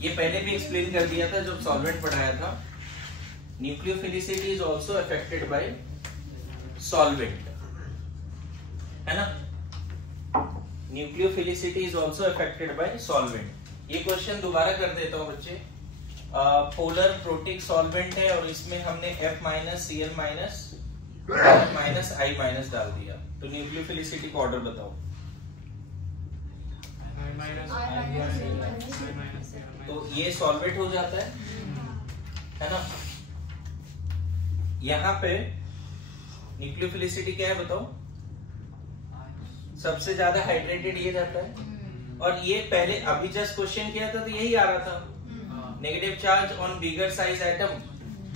ये पहले भी एक्सप्लेन कर दिया था जब सॉल्वेंट पढ़ाया था। Nucleophilicity is also affected by solvent, है ना। Nucleophilicity is also affected by solvent. ये क्वेश्चन दोबारा कर देता हूं बच्चे। पोलर प्रोटिक सॉल्वेंट है और इसमें हमने F minus Cl minus minus I minus डाल दिया, तो न्यूक्लियोफिलिसिटी का ऑर्डर बताओ। तो ये सॉल्वेंट हो जाता है ना। यहाँ पे न्यूक्लियोफिलिसिटी क्या है बताओ? सबसे ज्यादा हाइड्रेटेड ये रहता है, और ये पहले अभी जस्ट क्वेश्चन किया था तो यही आ रहा था, negative charge on bigger size atom.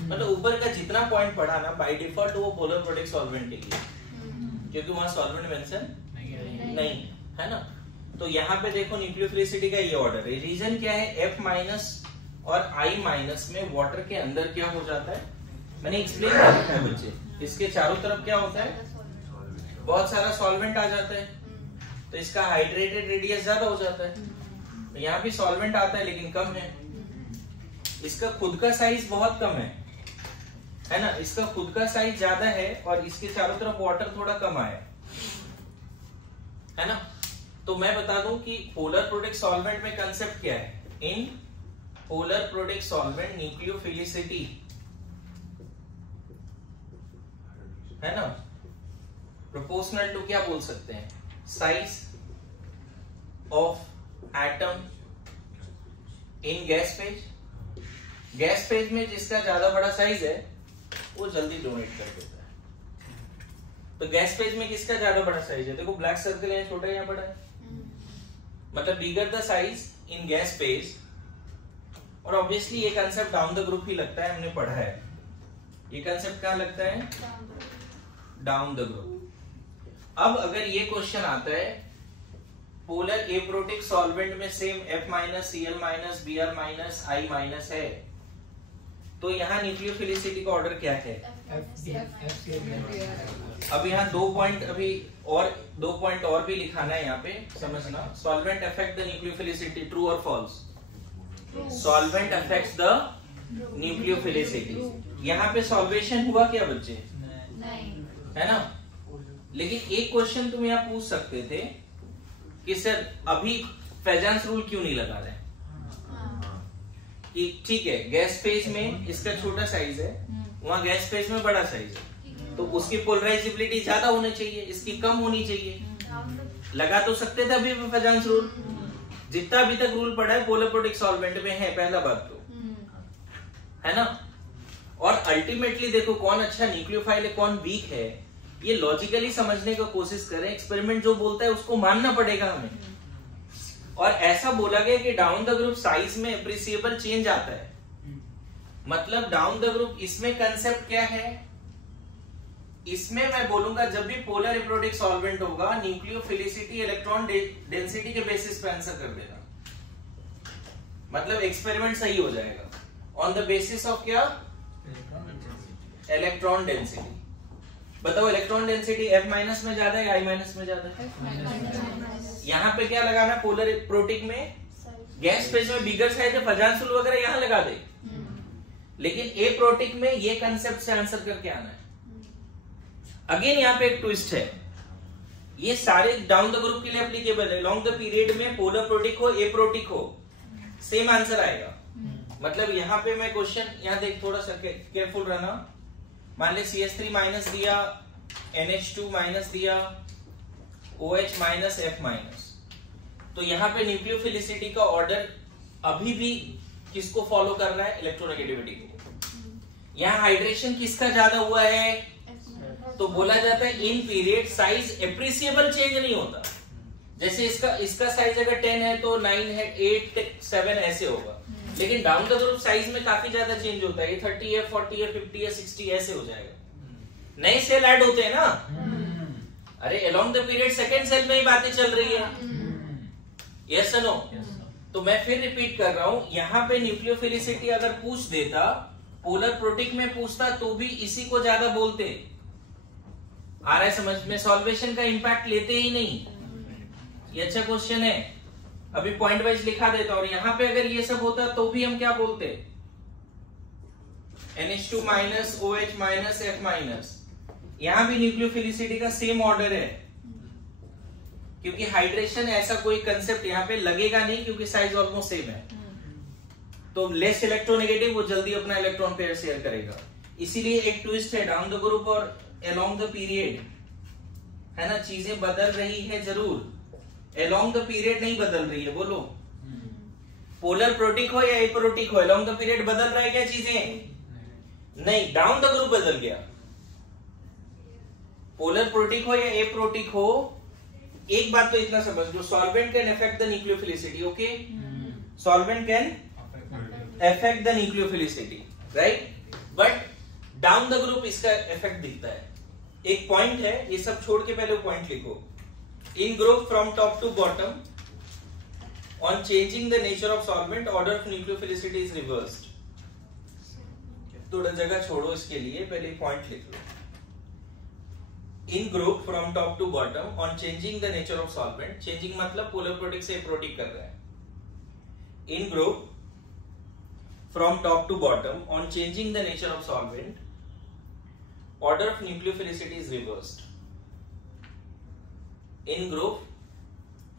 मतलब ऊपर का जितना पॉइंट पढ़ा ना बाय डिफॉल्ट वो पोलर प्रोटिक सॉल्वेंट के लिए, क्योंकि वहां सॉल्वेंट मेंशन नहीं है ना। तो यहाँ पे देखो न्यूक्लियोफिलिसिटी का ये ऑर्डर है। रीजन क्या है? F माइनस और I माइनस में वाटर के अंदर क्या हो जाता है, मैंने एक्सप्लेन किया है बच्चे। इसके चारों तरफ क्या होता है? बहुत सारा सॉल्वेंट आ जाता है, तो इसका हाइड्रेटेड रेडियस ज्यादा हो जाता है। यहाँ भी सॉल्वेंट आता है लेकिन कम है, इसका खुद का साइज बहुत कम है ना। इसका खुद का साइज ज्यादा है और इसके चारों तरफ वाटर थोड़ा कम आया है ना। तो मैं बता दूं कि पोलर प्रोटिक सॉल्वेंट में कंसेप्ट क्या है। In polar protic solvent nucleophilicity है ना प्रोपोर्शनल टू क्या बोल सकते हैं, size of atom in gas phase. Gas phase में जिसका ज्यादा बड़ा साइज है वो जल्दी डोनेट कर देता है। तो गैस फेज में किसका ज्यादा बड़ा साइज है? देखो ब्लैक सर्कल है, छोटा या बड़ा है, मतलब bigger the size in gas phase. और ऑब्वियसली ये कंसेप्ट डाउन द ग्रुप ही लगता है, हमने पढ़ा है। ये कंसेप्ट क्या लगता है? Down the group. अब अगर ये क्वेश्चन आता है पोलर एप्रोटिक सॉल्वेंट में same F minus Cl minus Br minus I minus है, तो यहाँ न्यूक्लियोफिलिसिटी का ऑर्डर क्या है? अब यहाँ दो पॉइंट और भी लिखाना है यहाँ पे, समझना। Solvent affect the nucleophilicity, true और false? Solvent affects the nucleophilicity. यहाँ पे सॉल्वेशन हुआ क्या बच्चे? नहीं, है ना। लेकिन एक क्वेश्चन तुम यहाँ पूछ सकते थे कि सर अभी फेजांस रूल क्यों नहीं लगा रहे? कि ठीक है गैस फेज में इसका छोटा साइज है, वहां गैस फेज में बड़ा साइज है, तो उसकी पोलराइजेबिलिटी ज्यादा होनी चाहिए, इसकी कम होनी चाहिए। लगा तो सकते थे अभी फेजांस रूल, जितना अभी तक रूल पड़ा है पोलर प्रोटिक सॉल्वेंट में है, पहला बात तो है ना। और अल्टीमेटली देखो कौन अच्छा न्यूक्लियोफाइल है कौन वीक है, ये लॉजिकली समझने की कोशिश करें। एक्सपेरिमेंट जो बोलता है उसको मानना पड़ेगा हमें। और ऐसा बोला गया कि डाउन द ग्रुप साइज में एप्रिसिएबल चेंज आता है, मतलब डाउन द ग्रुप। इसमें कंसेप्ट क्या है? इसमें मैं बोलूंगा जब भी पोलर एप्रोटिक सॉल्वेंट होगा न्यूक्लियोफिलिसिटी इलेक्ट्रॉन डेंसिटी के बेसिस पे आंसर कर देगा, मतलब एक्सपेरिमेंट सही हो जाएगा ऑन द बेसिस ऑफ क्या? Electron density. बताओ इलेक्ट्रॉन डेंसिटी F माइनस में ज्यादा है या I माइनस में ज्यादा है? यहाँ पे क्या लगाना? पोलर प्रोटिक में गैस फेज में बिगर साइज है, फेजांस रूल वगैरह यहाँ लगा दे। लेकिन ए प्रोटिक में ये कंसेप्ट से आंसर करके आना है। अगेन यहाँ पे एक ट्विस्ट है, ये सारे डाउन द ग्रुप के लिए एप्लीकेबल है। लॉन्ग द पीरियड में पोलर प्रोटिक हो ए प्रोटिक हो सेम आंसर आएगा। मतलब यहाँ पे मैं क्वेश्चन यहाँ देख, थोड़ा सा केयरफुल रहना। मान ले CH3 माइनस दिया, NH2 माइनस दिया, OH माइनस F माइनस, तो यहाँ पे न्यूक्लियोफिलिसिटी का ऑर्डर अभी भी किसको फॉलो कर रहा है? इलेक्ट्रोनेगेटिविटी को। यहाँ हाइड्रेशन किसका ज्यादा हुआ है? तो बोला जाता है in period size appreciable change नहीं होता। जैसे इसका साइज अगर 10 है तो 9 है, 8 7 ऐसे होगा। लेकिन डाउन द ग्रुप साइज में काफी ज्यादा चेंज होता है, 30 है, 40 है, 50 है, 60 ऐसे हो जाएगा। नए सेल ऐड होते हैं ना। अरे along the period second cell में ही बातें चल रही है। Yes no? तो मैं फिर रिपीट कर रहा हूं, यहाँ पे न्यूक्लियोफिलिसिटी अगर पूछ देता, पोलर प्रोटिक में पूछता तो भी इसी को ज्यादा बोलते। आ रहा है समझ में? सॉल्वेशन का इंपैक्ट लेते ही नहीं। ये अच्छा क्वेश्चन है। अभी पॉइंट वाइज लिखा देता, और यहाँ पे अगर ये सब होता तो भी हम क्या बोलते, NH2 minus OH minus F minus. यहां भी न्यूक्लियोफिलिसिटी का सेम ऑर्डर है, क्योंकि हाइड्रेशन ऐसा कोई कंसेप्ट यहाँ पे लगेगा नहीं, क्योंकि साइज ऑलमोस्ट सेम है। तो लेस इलेक्ट्रोनेगेटिव, वो जल्दी अपना इलेक्ट्रॉन पेयर शेयर करेगा। इसीलिए एक ट्विस्ट है डाउन द ग्रुप और अलोंग द पीरियड, है ना, चीजें बदल रही है जरूर, अलोंग द पीरियड नहीं बदल रही है। बोलो, पोलर प्रोटिक हो या एप्रोटिक हो, अलोंग द पीरियड बदल रहा है क्या चीजें? नहीं, डाउन द ग्रुप बदल गया। पोलर प्रोटिक हो या एप्रोटिक हो, एक बात तो इतना समझ लो, solvent can affect the nucleophilicity. Okay, solvent can affect the nucleophilicity, right, but down the group इसका इफेक्ट दिखता है। एक पॉइंट है, ये सब छोड़ के पहले पॉइंट लिखो। In group from top to bottom on changing the nature of solvent, order of nucleophilicity is reversed. थोड़ा जगह छोड़ो इसके लिए, पहले पॉइंट लिख लो। In group from top to bottom on changing the nature of solvent, changing मतलब polar protic से एप्रोटिक कर रहा है। In group from top to bottom on changing the nature of solvent, order of nucleophilicity is reversed. In group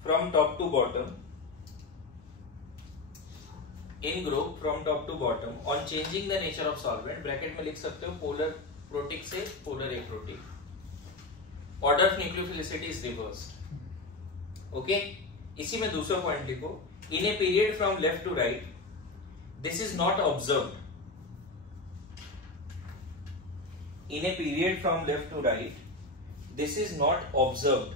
from top to bottom, in group from top to bottom on changing the nature of solvent, bracket में लिख सकते हो polar protic से polar aprotic, order of nucleophilicity is reversed. Okay, इसी में दूसरा point लिखो। In a period from left to right, this is not observed. In a period from left to right, this is not observed,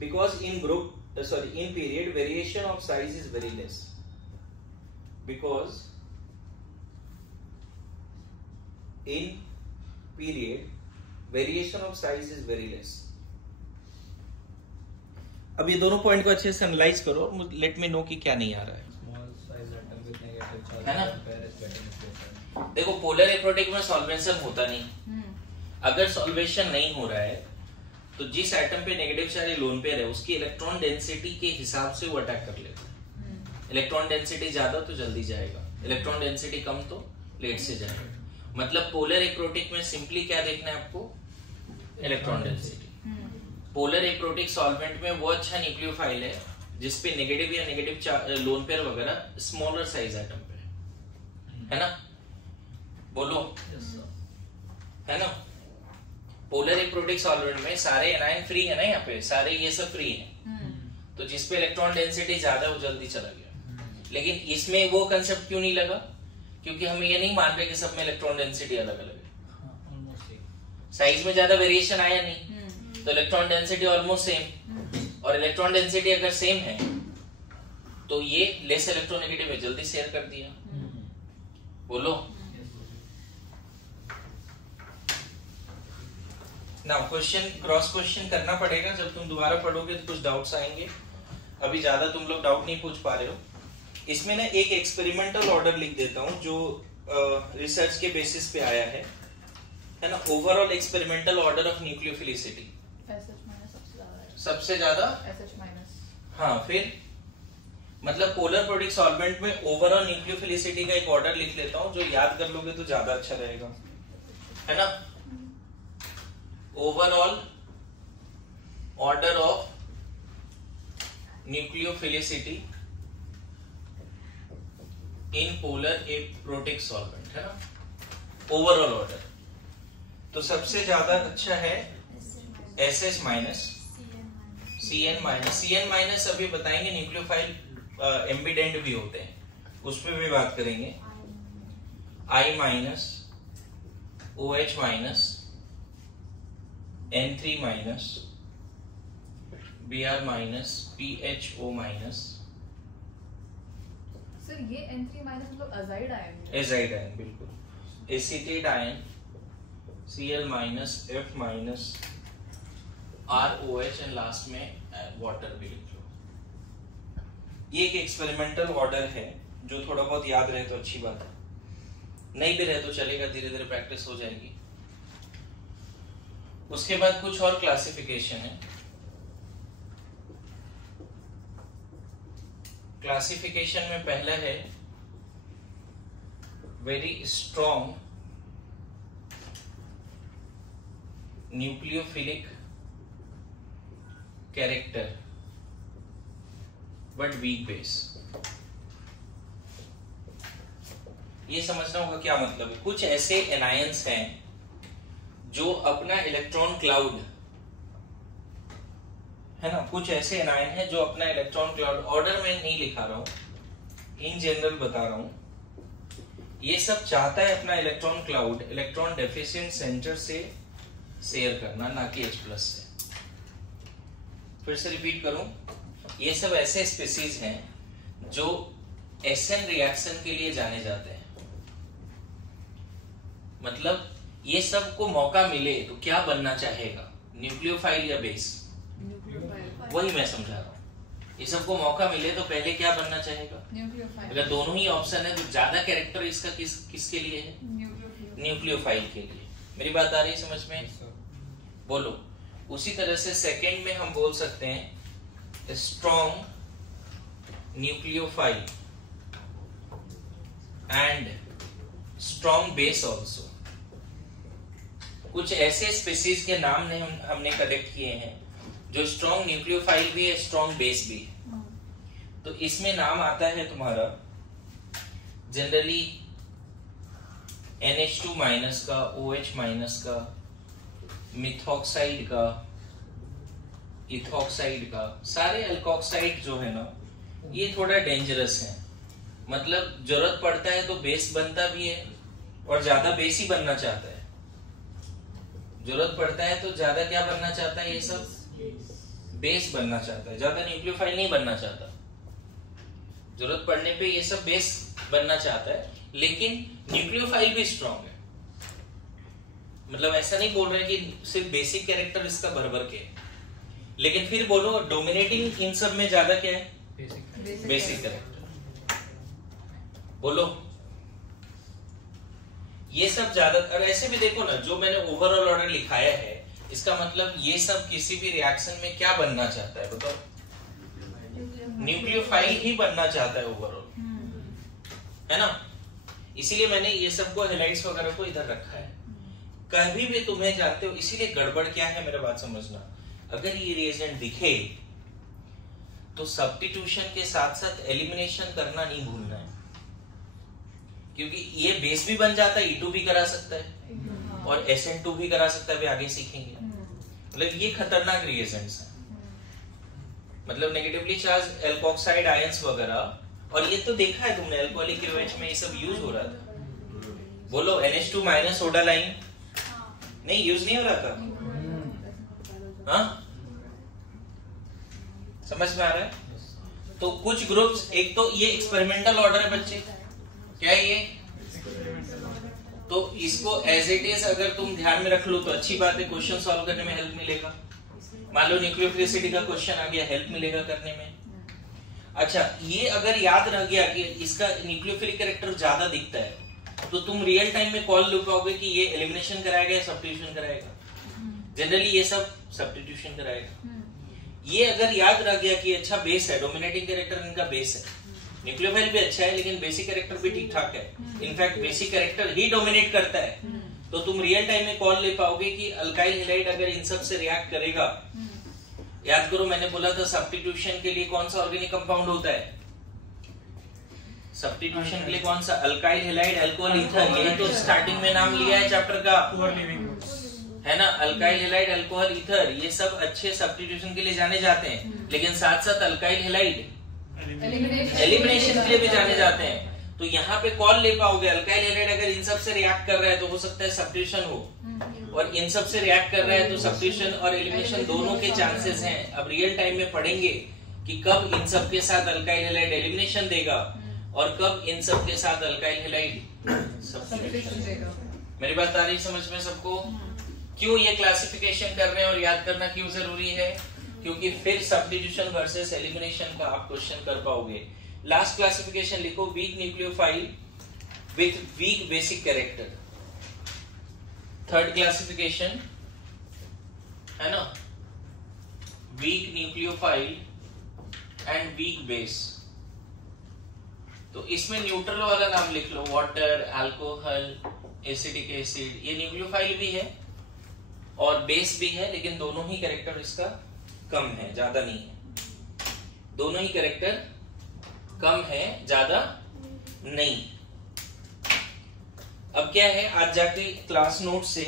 because in group in period variation of size is very less, because in period variation of size is very less. अब ये दोनों point को अच्छे से analyse करो, let me know कि क्या नहीं आ रहा है। है ना, देखो पोलर एप्रोटिक में सॉल्वेशन होता नहीं। अगर सॉल्वेशन नहीं हो रहा है तो जिस एटम पे नेगेटिव चार्ज लोन पेयर है उसकी इलेक्ट्रॉन डेंसिटी के हिसाब से वो अटैक कर लेगा। इलेक्ट्रॉन डेंसिटी ज्यादा तो जल्दी जाएगा, इलेक्ट्रॉन डेंसिटी कम तो लेट से जाएगा। मतलब पोलर एप्रोटिक में सिंपली क्या देखना है आपको, electron density. Polar aprotic solvent में वो अच्छा न्यूक्लियोफाइल है जिसपे नेगेटिव या नेगेटिव लोन पेयर वगैरह स्मॉलर साइज एटम पे है ना, बोलो है ना। पोलर एप्रोटिक सॉल्वेंट में सारे एनायन फ्री है ना, यहाँ पे सारे ये सब फ्री है, तो जिसपे इलेक्ट्रॉन डेंसिटी ज्यादा वो जल्दी चला गया। लेकिन इसमें वो कंसेप्ट क्यों नहीं लगा, क्योंकि हम ये नहीं मान रहे कि सब में इलेक्ट्रॉन डेंसिटी अलग अलग है, साइज में ज्यादा वेरिएशन आया नहीं, तो इलेक्ट्रॉन डेंसिटी ऑलमोस्ट सेम। और इलेक्ट्रॉन डेंसिटी अगर सेम है तो ये लेस इलेक्ट्रोनेगेटिव है, जल्दी शेयर कर दिया। बोलो ना, क्वेश्चन क्रॉस क्वेश्चन करना पड़ेगा, जब तुम दोबारा पढ़ोगे तो कुछ डाउट्स आएंगे। अभी ज्यादा तुम लोग डाउट नहीं पूछ पा रहे हो। इसमें ना एक एक्सपेरिमेंटल ऑर्डर लिख देता हूं जो रिसर्च के बेसिस पे आया है ना। Overall experimental order of nucleophilicity सबसे ज्यादा हाँ, फिर मतलब पोलर प्रोटिक सॉल्वेंट में ओवरऑल न्यूक्लियोफिलिसिटी का एक ऑर्डर लिख लेता हूं, जो याद कर लोगे तो ज्यादा अच्छा रहेगा, है ना। Overall order of nucleophilicity in polar aprotic solvent, है ना, ओवरऑल ऑर्डर। तो सबसे ज्यादा अच्छा है SS minus, CN minus. CN minus अभी बताएंगे, न्यूक्लियोफाइल एम्बिडेंट भी होते हैं, उस पर भी बात करेंगे। I minus, OH minus, N3 minus, Br minus, PHO minus. Sir ये N3 माइनस मतलब अजाइड आयन है? एजाइड आयन, बिल्कुल। Acetate ion, Cl minus, F minus, ROH and last में वाटर भी लिख लो। ये एक एक्सपेरिमेंटल ऑर्डर है, जो थोड़ा बहुत याद रहे तो अच्छी बात है, नहीं भी रहे तो चलेगा, धीरे धीरे प्रैक्टिस हो जाएगी। उसके बाद कुछ और क्लासिफिकेशन है। क्लासिफिकेशन में पहला है very strong nucleophilic character but weak base. ये समझना होगा क्या मतलब है। कुछ ऐसे एनायंस हैं जो अपना इलेक्ट्रॉन क्लाउड है ना, कुछ ऐसे एनायन है जो अपना इलेक्ट्रॉन क्लाउड, ऑर्डर में नहीं लिखा रहा हूं, इन जनरल बता रहा हूं, ये सब चाहता है अपना electron cloud electron deficient centre से शेयर करना, ना कि H+ से। फिर से रिपीट करूं, ये सब ऐसे स्पीसीज हैं जो SN रिएक्शन के लिए जाने जाते हैं। मतलब ये सब को मौका मिले तो क्या बनना चाहेगा, न्यूक्लियोफाइल या बेस? वही मैं समझा रहा हूँ। ये सबको मौका मिले तो पहले क्या बनना चाहेगा? अगर दोनों ही ऑप्शन है तो ज्यादा कैरेक्टर इसका किसके लिए है? न्यूक्लियोफाइल के लिए। मेरी बात आ रही है समझ में? बोलो। उसी तरह से सेकंड में हम बोल सकते हैं strong nucleophile and strong base also. कुछ ऐसे स्पीसीज के नाम ने हमने कलेक्ट किए हैं जो स्ट्रॉन्ग न्यूक्लियोफाइल भी है, स्ट्रॉन्ग बेस भी है। तो इसमें नाम आता है तुम्हारा जनरली NH2- का, OH- का, मिथॉक्साइड का, इथॉक्साइड का। सारे अल्कोक्साइड जो है ना, ये थोड़ा डेंजरस है। मतलब जरूरत पड़ता है तो बेस बनता भी है और ज्यादा बेस ही बनना चाहता है। जरूरत पड़ता है तो ज्यादा क्या बनना चाहता है, ये सब बेस बनना चाहता है, ज्यादा न्यूक्लियोफाइल नहीं बनना चाहता। जरूरत पड़ने पे ये सब बेस बनना चाहता है, लेकिन न्यूक्लियोफाइल भी स्ट्रॉन्ग है। मतलब ऐसा नहीं बोल रहे कि सिर्फ बेसिक कैरेक्टर इसका भर के, लेकिन फिर बोलो डोमिनेटिंग इन सब में ज्यादा क्या है? Basic character. बोलो ये सब ज्यादा। और ऐसे भी देखो ना, जो मैंने ओवरऑल ऑर्डर लिखाया है, इसका मतलब ये सब किसी भी रिएक्शन में क्या बनना चाहता है बताओ? न्यूक्लियोफाइल ही बनना चाहता है ओवरऑल, है ना। इसीलिए मैंने ये सब को हैलाइड्स वगैरह को इधर रखा है। कभी भी तुम्हें जानते हो, इसीलिए गड़बड़ क्या है मेरा बात समझना। अगर ये रिएजेंट दिखे तो सब्स्टिट्यूशन के साथ साथ एलिमिनेशन करना नहीं भूलना है, क्योंकि ये बेस भी बन जाता है, E2 भी करा सकता है और SN2 भी करा सकता है, भी आगे सीखेंगे। मतलब ये खतरनाक रिएजेंट्स हैं। मतलब नेगेटिवली चार्ज एल्कोक्साइड आयंस वगैरह। और ये तो देखा है तुमने, अल्कोहलिक OH में ये सब यूज हो रहा था। बोलो NH2- सोडा लाइन नहीं यूज नहीं हो रहा था? हाँ, समझ में आ रहा है? तो कुछ ग्रुप्स, एक तो ये एक्सपेरिमेंटल ऑर्डर है बच्चे, क्या है ये? तो इसको एज इट इज अगर तुम ध्यान में रख लो तो अच्छी बात है, क्वेश्चन सॉल्व करने में हेल्प मिलेगा। मान लो न्यूक्लियोफिलिसिटी का क्वेश्चन आ गया, हेल्प मिलेगा करने में। अच्छा, ये अगर याद रह गया कि इसका न्यूक्लियोफिलिक कैरेक्टर ज्यादा दिखता है, तो तुम रियल टाइम में कॉल लिख पाओगे कि ये एलिमिनेशन कराएगा या सब्स्टिट्यूशन कराएगा। जनरली ये सब सब्स्टिट्यूशन कराएगा। ये अगर याद रह गया कि अच्छा बेस है, डोमिनेटिंग कैरेक्टर इनका बेस है, न्यूक्लियोफाइल भी अच्छा है लेकिन बेसिक कैरेक्टर भी ठीक ठाक है, इनफैक्ट बेसिक कैरेक्टर ही डोमिनेट करता है, तो तुम रियल टाइम में कॉल ले पाओगे कि अल्काइल हैलाइड अगर इन सब से रिएक्ट करेगा। याद करो मैंने बोला था सब्स्टिट्यूशन के लिए कौन सा ऑर्गेनिक कंपाउंड होता है? सब्स्टिट्यूशन के लिए कौन सा? Alkyl halide alcohol ether. यही तो स्टार्टिंग में नाम लिया है चैप्टर का, है ना। अल्काइल हैलाइड अल्कोहल ईथर ये सब अच्छे सब्स्टिट्यूशन के लिए जाने जाते हैं, लेकिन साथ साथ अल्काइल हैलाइड एलिमिनेशन के लिए भी जाने जाते हैं। तो यहाँ पे कॉल ले पाओगे अल्काइल हैलाइड अगर इन सब से रिएक्ट कर रहा है तो हो सकता है सब्स्टिट्यूशन हो, और इन सब से रिएक्ट कर रहा है तो सब्स्टिट्यूशन और एलिमिनेशन दोनों के चांसेस हैं। अब रियल टाइम में पढ़ेंगे कि कब इन सब के साथ अल्काइल हैलाइड एलिमिनेशन देगा और कब इन सब के साथ अल्काइल हैलाइड सब्स्टिट्यूशन देगा। मेरी बात आ रही समझ में सबको? क्यों ये क्लासिफिकेशन कर रहे हैं और याद करना क्यों जरूरी है? क्योंकि फिर सब्स्टिट्यूशन वर्सेस एलिमिनेशन का आप क्वेश्चन कर पाओगे। लास्ट क्लासिफिकेशन लिखो, weak nucleophile with week basic character. Third classification है ना, weak nucleophile and weak base. तो इसमें न्यूट्रल वाला नाम लिख लो, वाटर, अल्कोहल, एसिडिक एसिड। ये न्यूक्लियोफाइल भी है और बेस भी है, लेकिन दोनों ही कैरेक्टर इसका कम है, ज्यादा नहीं है। दोनों ही कैरेक्टर कम है, ज्यादा नहीं। अब क्या है, आज जाके क्लास नोट से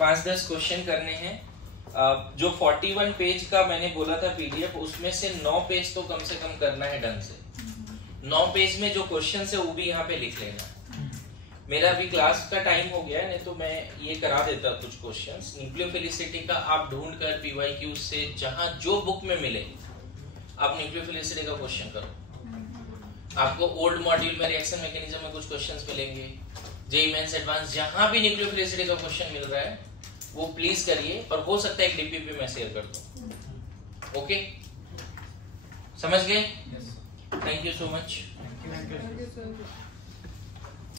5-10 क्वेश्चन करने हैं। जो 41 पेज का मैंने बोला था पीडीएफ, उसमें से 9 पेज तो कम से कम करना है ढंग से। 9 पेज में जो क्वेश्चन है वो भी यहाँ पे लिख लेना। मेरा अभी क्लास का टाइम हो गया है, नहीं तो मैं ये करा देता कुछ क्वेश्चंस। न्यूक्लियोफिलिसिटी का आप ढूंढ कर पीवाईक्यू से जहां जो बुक में मिले आप न्यूक्लियोफिलिसिटी का क्वेश्चन करो। आपको ओल्ड मॉड्यूल में रिएक्शन मैकेनिज्म में कुछ क्वेश्चंस मिलेंगे, जेईई मेंस एडवांस जहां भी न्यूक्लियोफिलिसिटी का क्वेश्चन मिल रहा है वो प्लीज करिए, और हो सकता है एक डीपीपी में शेयर कर दूं। ओके, समझ गए? Thank you so much. Thank you, sir.